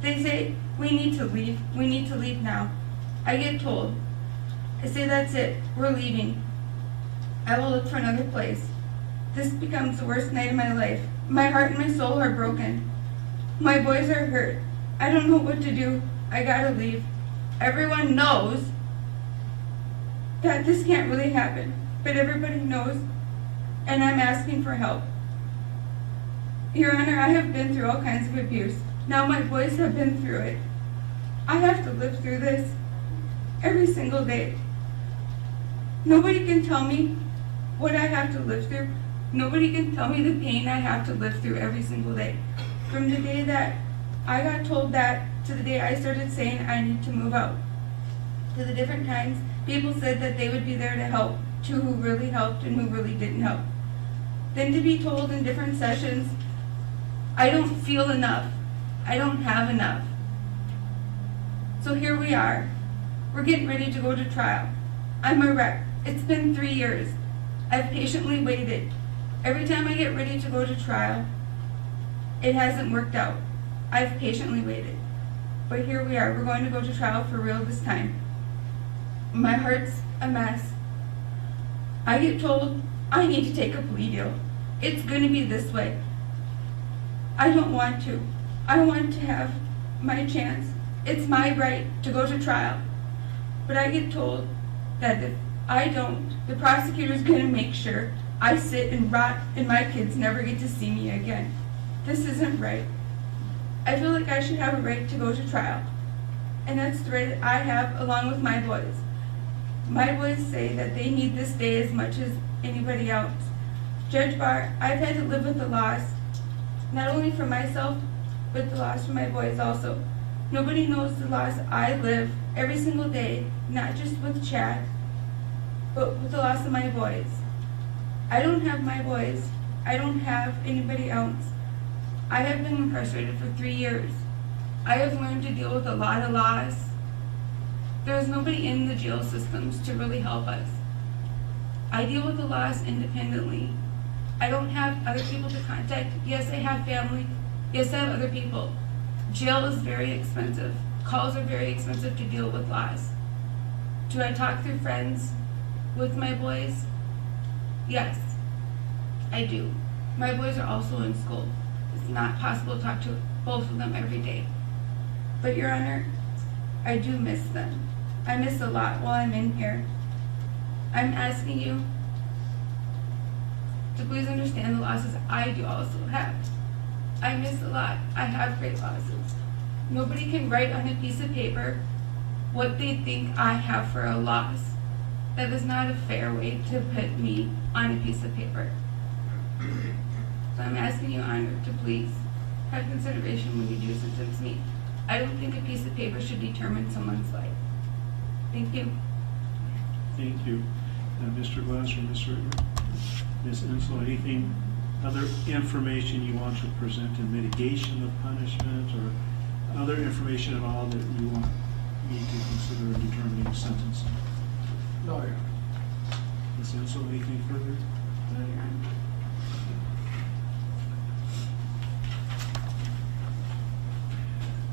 They say, we need to leave. We need to leave now. I get told. I say, that's it. We're leaving. I will look for another place. This becomes the worst night of my life. My heart and my soul are broken. My boys are hurt. I don't know what to do. I gotta leave. Everyone knows that this can't really happen, but everybody knows, and I'm asking for help. Your Honor, I have been through all kinds of abuse. Now my boys have been through it. I have to live through this every single day. Nobody can tell me what I have to live through. Nobody can tell me the pain I have to live through every single day. From the day that I got told that to the day I started saying I need to move out. To the different times people said that they would be there to help, to who really helped and who really didn't help. Then to be told in different sessions, I don't feel enough. I don't have enough. So here we are. We're getting ready to go to trial. I'm a wreck. It's been 3 years. I've patiently waited. Every time I get ready to go to trial, it hasn't worked out. I've patiently waited. But here we are. We're going to go to trial for real this time. My heart's a mess. I get told I need to take a plea deal. It's going to be this way. I don't want to. I want to have my chance. It's my right to go to trial. But I get told that if I don't, the prosecutor's going to make sure I sit and rot and my kids never get to see me again. This isn't right. I feel like I should have a right to go to trial. And that's the right I have along with my boys. My boys say that they need this day as much as anybody else. Judge Barr, I've had to live with the loss, not only for myself, but the loss for my boys also. Nobody knows the loss I live every single day, not just with Chad, but with the loss of my boys. I don't have my boys. I don't have anybody else. I have been incarcerated for 3 years. I have learned to deal with a lot of loss. There's nobody in the jail systems to really help us. I deal with the loss independently. I don't have other people to contact. Yes, I have family. Yes, I have other people. Jail is very expensive. Calls are very expensive to deal with loss. Do I talk through friends with my boys? Yes, I do. My boys are also in school. It's not possible to talk to both of them every day. But Your Honor, I do miss them. I miss a lot while I'm in here. I'm asking you to please understand the losses I do also have. I miss a lot. I have great losses. Nobody can write on a piece of paper what they think I have for a loss. That is not a fair way to put me on a piece of paper. So I'm asking you, Honor, to please have consideration when you do sentence me. I don't think a piece of paper should determine someone's life. Thank you. Thank you. Mr. Glass or Ms. Entzel, anything, other information you want to present in mitigation of punishment or other information at all that you want me to consider in determining sentence? No, Your Honor. Ms. Entzel, anything further?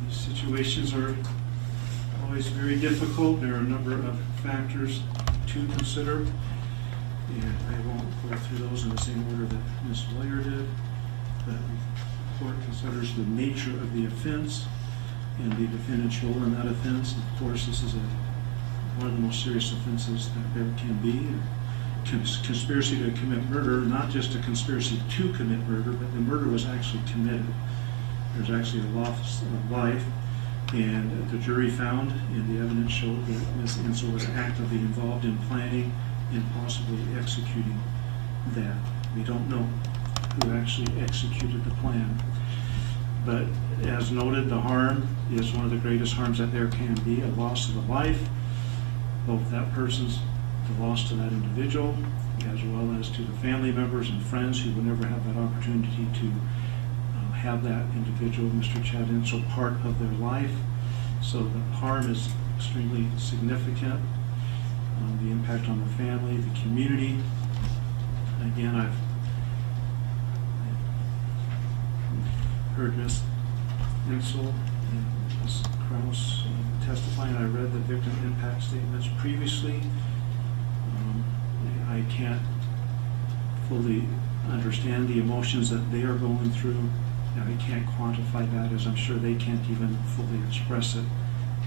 These situations are always very difficult. There are a number of factors to consider, and I won't go through those in the same order that Ms. Blair did. But the court considers the nature of the offense and the defendant's role in that offense. Of course, this is one of the most serious offenses that there can be. Conspiracy to commit murder, not just a conspiracy to commit murder, but the murder was actually committed. There's actually a loss of life, and the jury found, and the evidence showed, that Ms. Entzel was actively involved in planning and possibly executing that. We don't know who actually executed the plan. But as noted, the harm is one of the greatest harms that there can be, a loss of a life, both that person's, the loss to that individual, as well as to the family members and friends who will never have that opportunity to have that individual, Mr. Chad Entzel, part of their life. So the harm is extremely significant. The impact on the family, the community. Again, I've heard Ms. Entzel and Ms. Kraus testifying. I read the victim impact statements previously. I can't fully understand the emotions that they are going through. I can't quantify that, as I'm sure they can't even fully express it,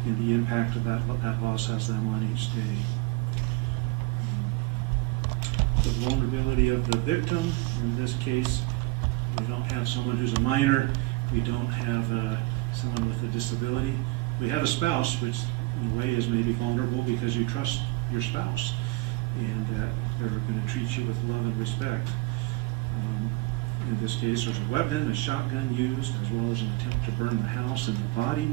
and the impact of that loss has them on each day. The vulnerability of the victim, in this case, we don't have someone who's a minor, we don't have someone with a disability. We have a spouse, which in a way is maybe vulnerable because you trust your spouse and that they're going to treat you with love and respect. In this case, there's a weapon, a shotgun used, as well as an attempt to burn the house and the body,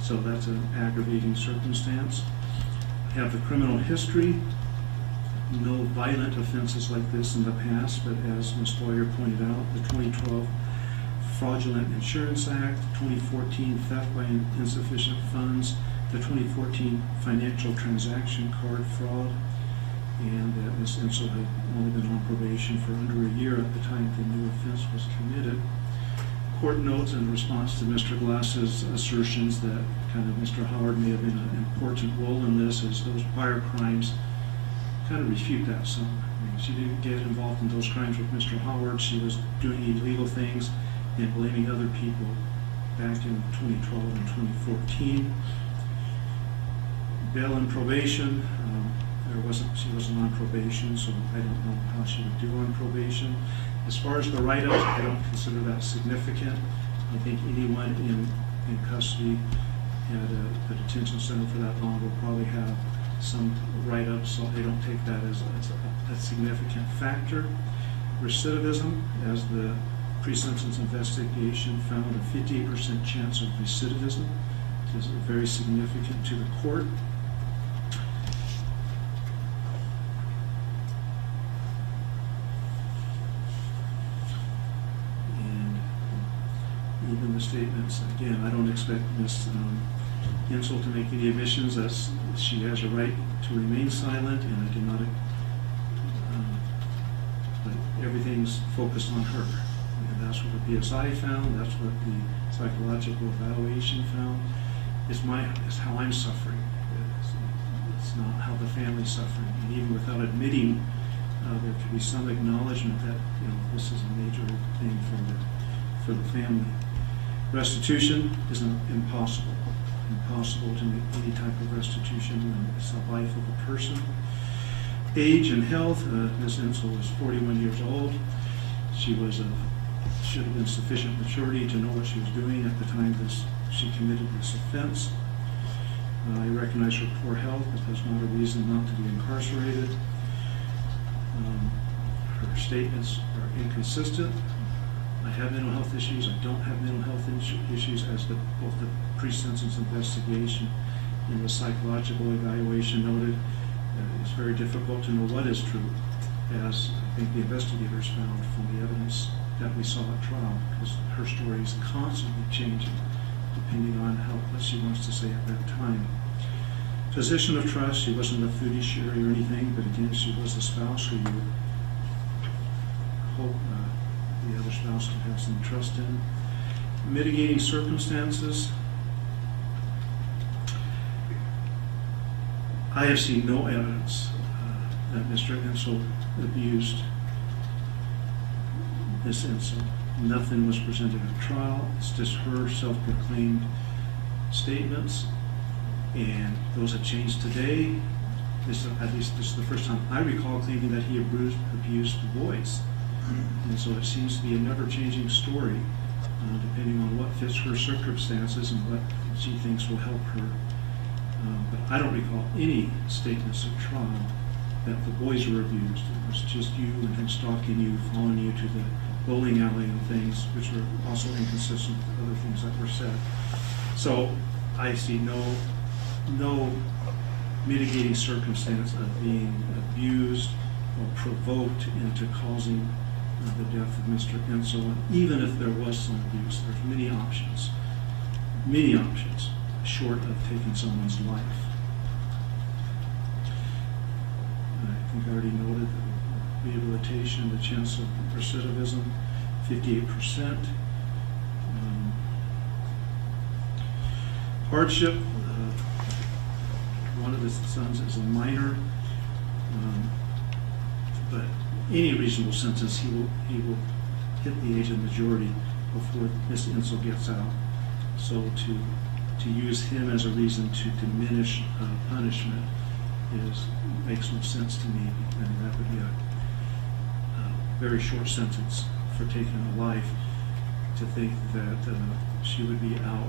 so that's an aggravating circumstance. We have the criminal history. No violent offenses like this in the past, but as Ms. Boyer pointed out, the 2012 Fraudulent Insurance Act, 2014 theft by insufficient funds, the 2014 financial transaction card fraud, and that Ms. Entzel had only been on probation for under a year at the time the new offense was committed. Court notes in response to Mr. Glass's assertions that kind of Mr. Howard may have been an important role in this, as those prior crimes kind of refute that some. I mean, she didn't get involved in those crimes with Mr. Howard. She was doing illegal things and blaming other people back in 2012 and 2014. Bail and probation. She wasn't on probation, so I don't know how she would do on probation. As far as the write-ups, I don't consider that significant. I think anyone in custody at a detention center for that long will probably have some write-ups, so I don't take that as a significant factor. Recidivism, as the pre-sentence investigation found, a 58% chance of recidivism, which is very significant to the court. And even the statements, again, I don't expect Ms. Entzel to make any admissions that she has a right to remain silent, and I do not, but everything's focused on her. And that's what the PSI found, that's what the psychological evaluation found. It's how I'm suffering. It's not how the family's suffering. And even without admitting, there could be some acknowledgement that, this is a major thing for the family. Restitution is impossible. Impossible to make any type of restitution when it's the life of a person. Age and health. Ms. Entzel was 41 years old. She should have been sufficient maturity to know what she was doing at the time she committed this offense. I recognize her poor health, but that's not a reason not to be incarcerated. Her statements are inconsistent. I have mental health issues. I don't have mental health issues, as both the pre-sentence investigation and the psychological evaluation noted. It's very difficult to know what is true, as I think the investigators found from the evidence that we saw at trial, because her story is constantly changing depending on what she wants to say at that time. Position of trust. She wasn't a fiduciary or anything, but again, she was a spouse who you would hope the other spouse could have some trust in. Mitigating circumstances. I have seen no evidence that Mr. Entzel abused Ms. Entzel. Nothing was presented at trial. It's just her self-proclaimed statements, and those have changed today. At least this is the first time I recall claiming that he abused the boys. And so it seems to be a never-changing story, depending on what fits her circumstances and what she thinks will help her. But I don't recall any statements at trial that the boys were abused. It was just you and him stalking you, following you to the bowling alley and things, which were also inconsistent with other things that were said. So I see no mitigating circumstance of being abused or provoked into causing the death of Mr. Entzel. And even if there was some abuse, there's many options short of taking someone's life. And I think I already noted that rehabilitation, the chance of recidivism, 58%. hardship. One of the sons is a minor, but any reasonable sentence, he will hit the age of majority before Ms. Entzel gets out. So to use him as a reason to diminish punishment makes no sense to me, and that would be a very short sentence for taking a life, to think that she would be out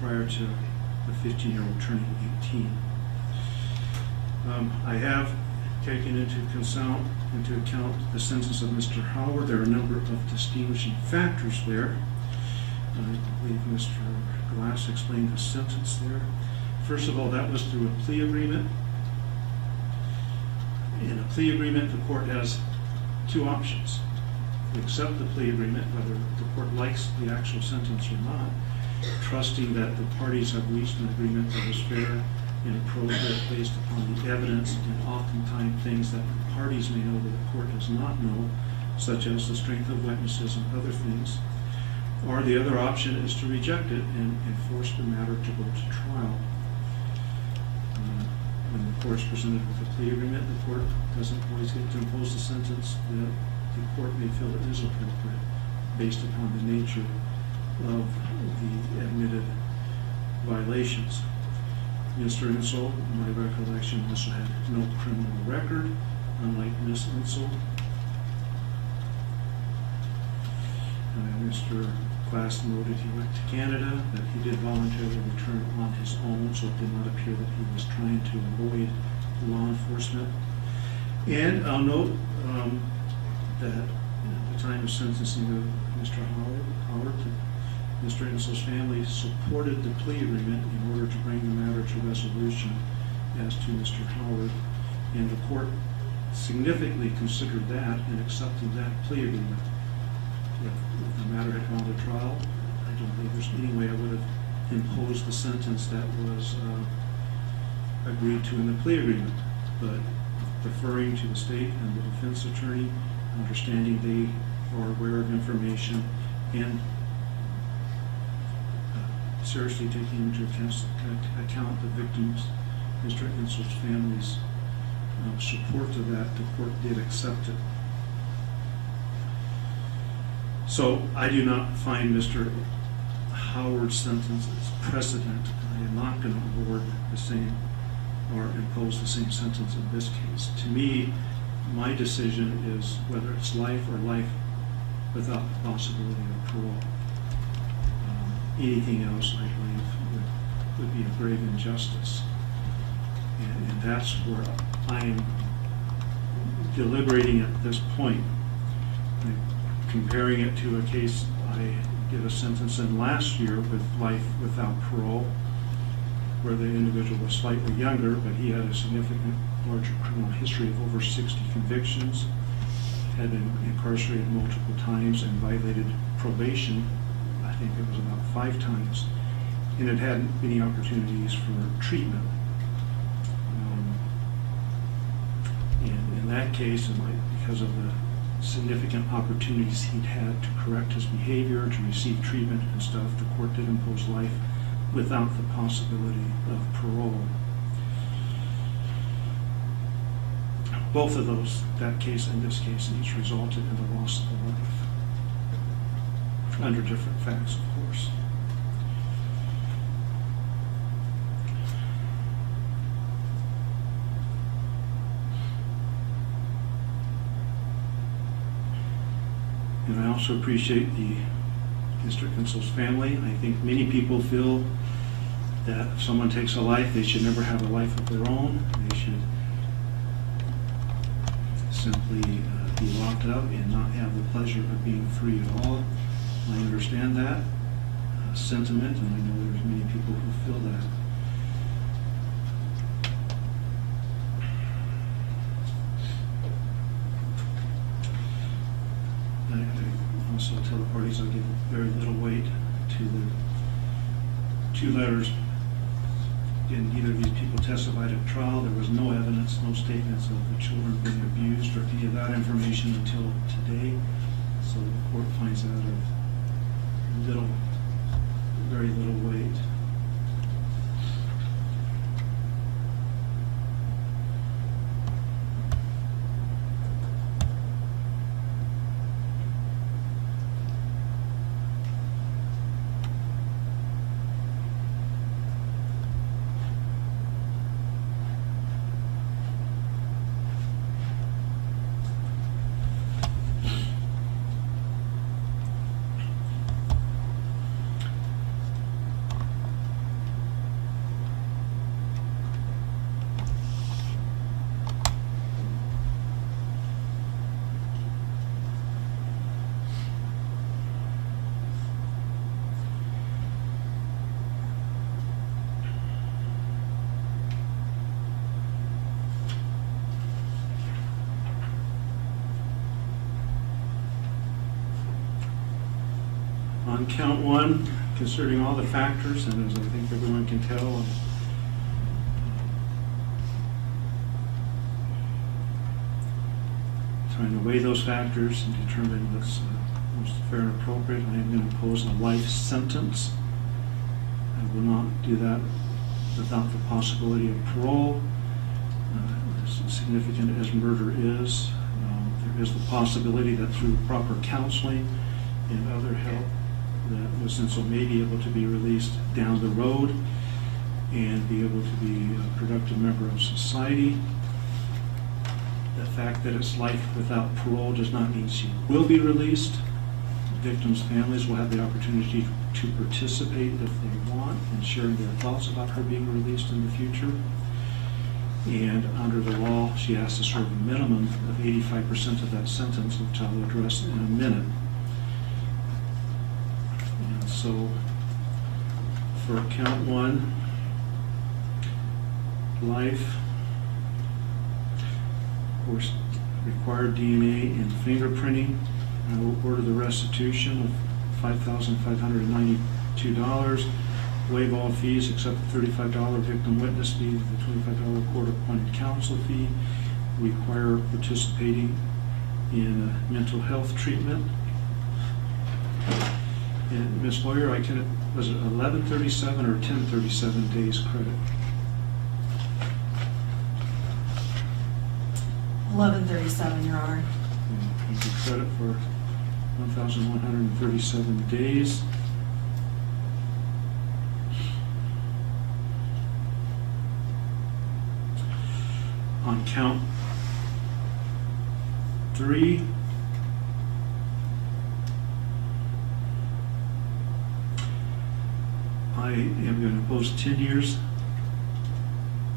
prior to the 15-year-old turning 18. I have taken into account the sentence of Mr. Howard. There are a number of distinguishing factors there. I believe Mr. Glass explained the sentence there. First of all, that was through a plea agreement. In a plea agreement, the court has two options. To accept the plea agreement, whether the court likes the actual sentence or not, trusting that the parties have reached an agreement that is fair and appropriate based upon the evidence, and oftentimes things that the parties may know that the court does not know, such as the strength of witnesses and other things. Or the other option is to reject it and force the matter to go to trial. When the court is presented with a plea agreement, the court doesn't always get to impose the sentence that the court may feel it is appropriate based upon the nature of the admitted violations. Mr. Entzel, in my recollection, also had no criminal record, unlike Ms. Entzel. Mr. Glass noted he went to Canada, that he did voluntarily return on his own, so it did not appear that he was trying to avoid law enforcement. And I'll note that at the time of sentencing of Mr. Howard, Mr. Entzel's family supported the plea agreement in order to bring the matter to resolution as to Mr. Howard, and the court significantly considered that and accepted that plea agreement. If the matter had gone to trial, I don't believe there's any way I would have imposed the sentence that was agreed to in the plea agreement. But deferring to the state and the defense attorney, understanding they are aware of information, and seriously taking into account the victims, Mr. Entzel's family's support to that, the court did accept it. So I do not find Mr. Howard's sentence as precedent. I am not going to award the same or impose the same sentence in this case. To me, my decision is whether it's life or life without the possibility of parole. Anything else, I believe, would be a grave injustice. And that's where I am deliberating at this point. I'm comparing it to a case I did a sentence in last year with life without parole, where the individual was slightly younger, but he had a significant larger criminal history of over 60 convictions, had been incarcerated multiple times and violated probation. I think it was about 5 times, and it had many opportunities for treatment. And in that case, because of the significant opportunities he'd had to correct his behavior, to receive treatment and stuff, the court did impose life without the possibility of parole. Both of those, that case and this case, each resulted in the loss of a life, under different facts, of course. And I also appreciate Mr. Entzel's family. I think many people feel that if someone takes a life, they should never have a life of their own. They should simply be locked up and not have the pleasure of being free at all. I understand that sentiment, and I know there's many people who feel that. I also tell the parties I'll give very little weight to the 2 letters. Again, neither of these people testified at trial. There was no evidence, no statements of the children being abused or any of that information until today. So the court finds that of very little weight. On count one, considering all the factors, and as I think everyone can tell, trying to weigh those factors and determine what's most fair and appropriate, I am going to impose a life sentence. I will not do that without the possibility of parole. As significant as murder is, there is the possibility that through proper counseling and other help, that Ms. Entzel may be able to be released down the road and be able to be a productive member of society. The fact that it's life without parole does not mean she will be released. Victims' families will have the opportunity to participate if they want in sharing their thoughts about her being released in the future. And under the law, she has to serve a minimum of 85% of that sentence, which I'll address in a minute. And so, for count one, life, of course, required DNA and fingerprinting. I will order the restitution of $5,592. Waive all fees except the $35 victim witness fee, the $25 court-appointed counsel fee. Require participating in mental health treatment. And Ms. Lawyer, was it 1137 or 1037 days credit? 1137, Your Honor. And you credit for 1,137 days. On count three, I am going to impose 10 years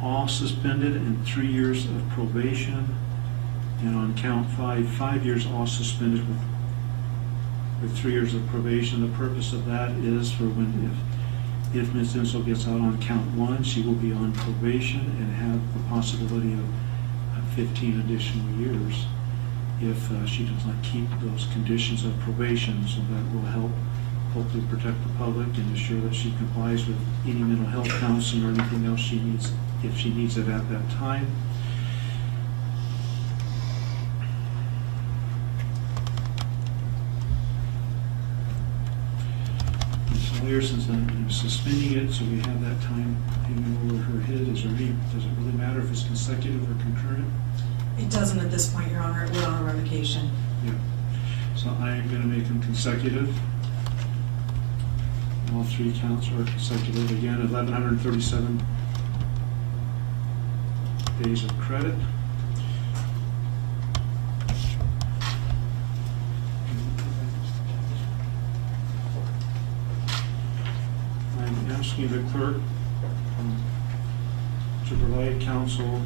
all suspended and 3 years of probation. And on count 5 years all suspended with 3 years of probation. The purpose of that is for when, if Ms. Entzel gets out on count one, she will be on probation and have the possibility of 15 additional years if she does not keep those conditions of probation. So that will help hopefully protect the public and ensure that she complies with any mental health counseling or anything else she needs, if she needs it at that time. Since I'm suspending it, so we have that time hanging over her head, does it really matter if it's consecutive or concurrent? It doesn't at this point, Your Honor. It would on a revocation. Yeah. So I am going to make them consecutive. All 3 counts are consecutive. Again, 1,137 days of credit. Asking the clerk to provide counsel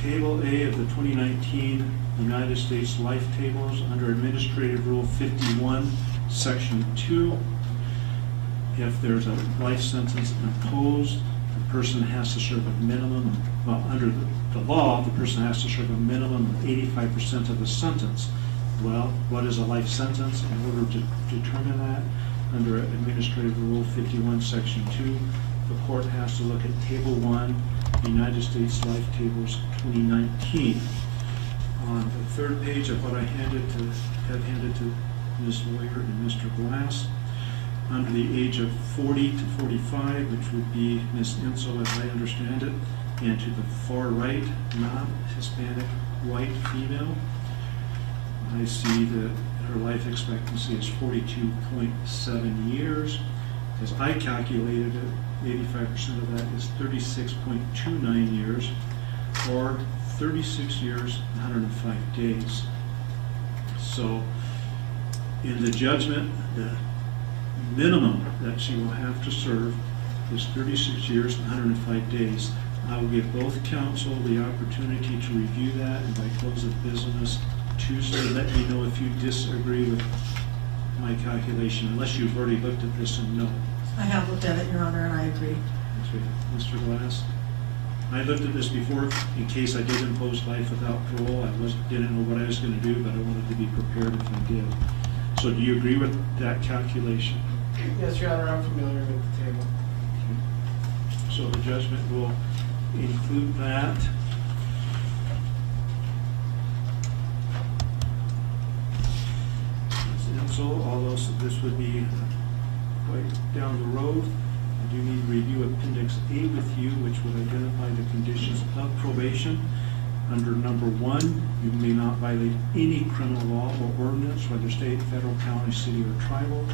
Table A of the 2019 United States Life Tables under Administrative Rule 51, Section 2. If there's a life sentence imposed, the person has to serve a minimum, well, under the law, the person has to serve a minimum of 85% of the sentence. Well, what is a life sentence? In order to determine that, under Administrative Rule 51, Section 2, the court has to look at Table 1, United States Life Tables 2019. On the 3rd page of what I have handed to Ms. Lawyer and Mr. Glass, under the age of 40 to 45, which would be Ms. Entzel as I understand it, and to the far right, non-Hispanic white female, I see that her life expectancy is 42.7 years. As I calculated it, 85% of that is 36.29 years, or 36 years, 105 days. So, in the judgment, the minimum that she will have to serve is 36 years, 105 days. I will give both counsel the opportunity to review that, and by close of business Tuesday, let me know if you disagree with my calculation, unless you've already looked at this and know. I have looked at it, Your Honor, and I agree. Okay. Mr. Glass? I looked at this before in case I did impose life without parole. Didn't know what I was going to do, but I wanted to be prepared if I did. So do you agree with that calculation? Yes, Your Honor, I'm familiar with the table. So the judgment will include that. And so, although this would be quite down the road, I do need to review Appendix A with you, which would identify the conditions of probation. Under number 1, you may not violate any criminal law or ordinance, whether state, federal, county, city, or tribal.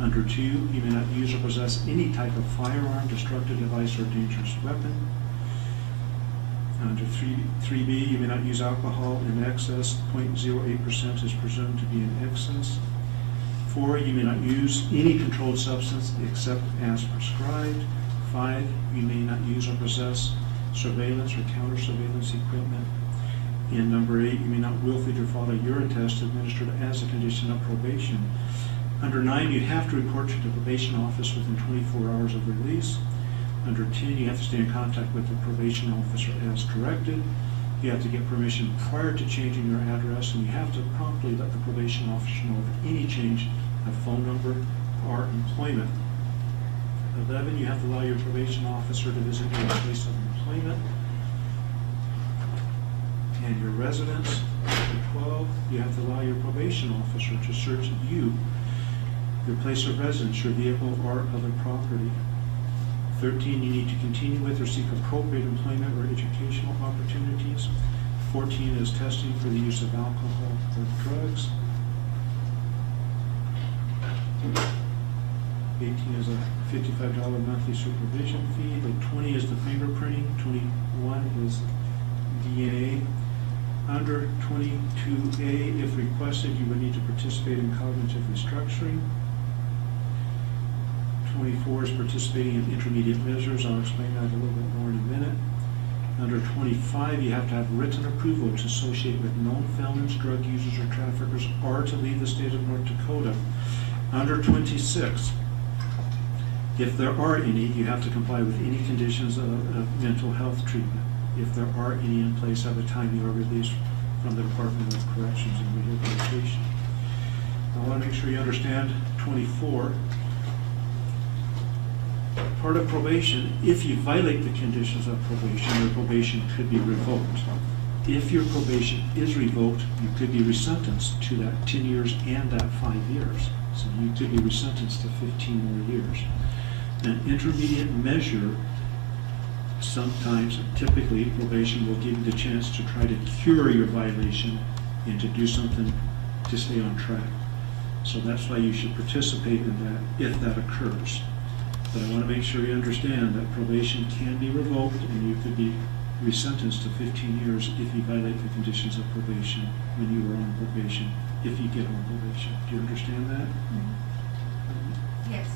Under 2, you may not use or possess any type of firearm, destructive device, or dangerous weapon. Under 3B, you may not use alcohol in excess. 0.08% is presumed to be in excess. 4, you may not use any controlled substance except as prescribed. 5, you may not use or possess surveillance or counter-surveillance equipment. In number 8, you may not willfully defraud a urine test administered as a condition of probation. Under 9, you have to report to the probation office within 24 hours of release. Under 10, you have to stay in contact with the probation officer as directed. You have to get permission prior to changing your address, and you have to promptly let the probation officer know of any change of phone number or employment. 11, you have to allow your probation officer to visit your place of employment and your residence. Number 12, you have to allow your probation officer to search you, your place of residence, your vehicle, or other property. 13, you need to continue with or seek appropriate employment or educational opportunities. 14 is testing for the use of alcohol or drugs. 18 is a $55 monthly supervision fee. The 20 is the fingerprinting. 21 is DNA. Under 22A, if requested, you would need to participate in cognitive restructuring. 24 is participating in intermediate measures. I'll explain that a little bit more in a minute. Under 25, you have to have written approval to associate with known felons, drug users, or traffickers, or to leave the state of North Dakota. Under 26, if there are any, you have to comply with any conditions of mental health treatment, if there are any in place at the time you are released from the Department of Corrections and Rehabilitation. I want to make sure you understand 24. Part of probation, if you violate the conditions of probation, your probation could be revoked. If your probation is revoked, you could be resentenced to that 10 years and that 5 years. So you could be resentenced to 15 more years. An intermediate measure, sometimes, typically, probation will give you the chance to try to cure your violation and to do something to stay on track. So that's why you should participate in that if that occurs. But I want to make sure you understand that probation can be revoked and you could be resentenced to 15 years if you violate the conditions of probation when you are on probation, if you get on probation. Do you understand that? Yes.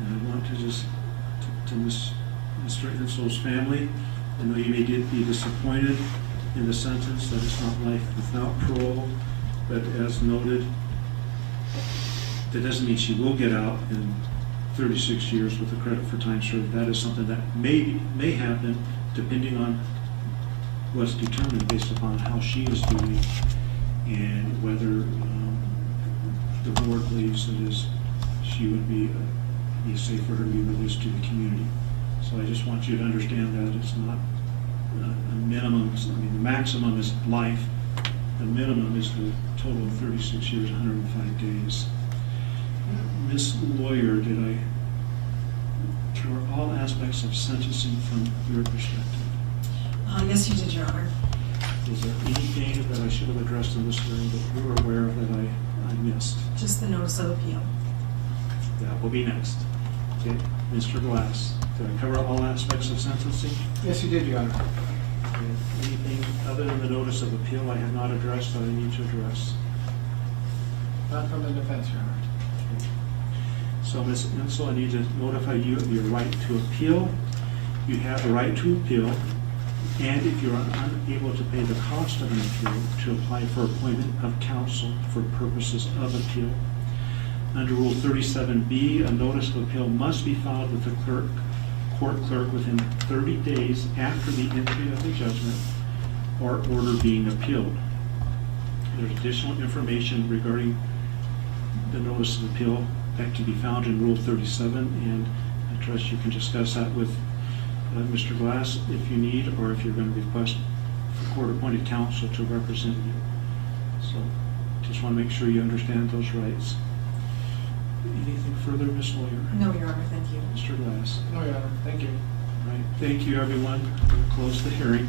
And I want to just, to Mr. Entzel's family, I know you may be disappointed in the sentence that it's not life without parole, but as noted, that doesn't mean she will get out in 36 years with a credit for time served. That is something that may happen depending on what's determined based upon how she is doing and whether the board believes that she would be safe for her to be released to the community. So I just want you to understand that it's not a minimum. I mean, the maximum is life. The minimum is the total of 36 years, 105 days. Miss Lawyer, did I cover all aspects of sentencing from your perspective? Yes, you did, Your Honor. Is there anything that I should have addressed in this hearing that you were aware of that I missed? Just the notice of appeal. That will be next. Okay, Mr. Glass, did I cover all aspects of sentencing? Yes, you did, Your Honor. Anything other than the notice of appeal I have not addressed that I need to address? Not from the defense, Your Honor. So, Ms. Entzel, I need to notify you of your right to appeal. You have the right to appeal And if you are unable to pay the cost of an appeal, to apply for appointment of counsel for purposes of appeal. Under Rule 37B, a notice of appeal must be filed with the court clerk within 30 days after the entry of the judgment or order being appealed. There's additional information regarding the notice of appeal that can be found in Rule 37, and I trust you can discuss that with Mr. Glass if you need, or if you're going to request for court-appointed counsel to represent you. So just want to make sure you understand those rights. Anything further, Ms. Lawyer? No, Your Honor, thank you. Mr. Glass? No, Your Honor, thank you. All right, thank you, everyone. We'll close the hearing.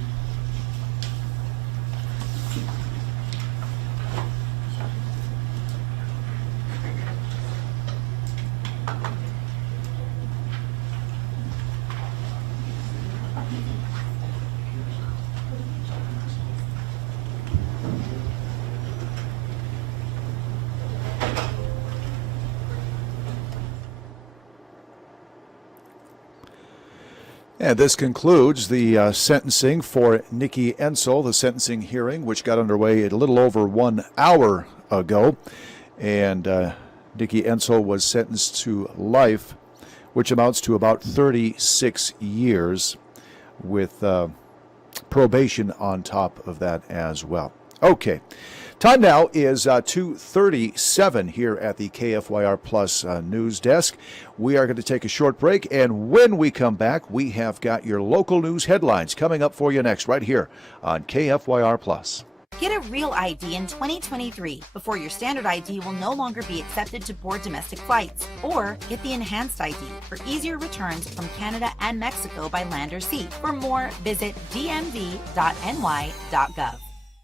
And this concludes the sentencing for Nikki Entzel, the sentencing hearing, which got underway a little over 1 hour ago. And Nikki Entzel was sentenced to life, which amounts to about 36 years, with probation on top of that as well. Okay. Time now is 2:37 here at the KFYR Plus news desk. We are going to take a short break, and when we come back, we have got your local news headlines coming up for you next, right here on KFYR Plus. Get a real ID in 2023 before your standard ID will no longer be accepted to board domestic flights. Or get the enhanced ID for easier returns from Canada and Mexico by land or sea. For more, visit dmv.ny.gov.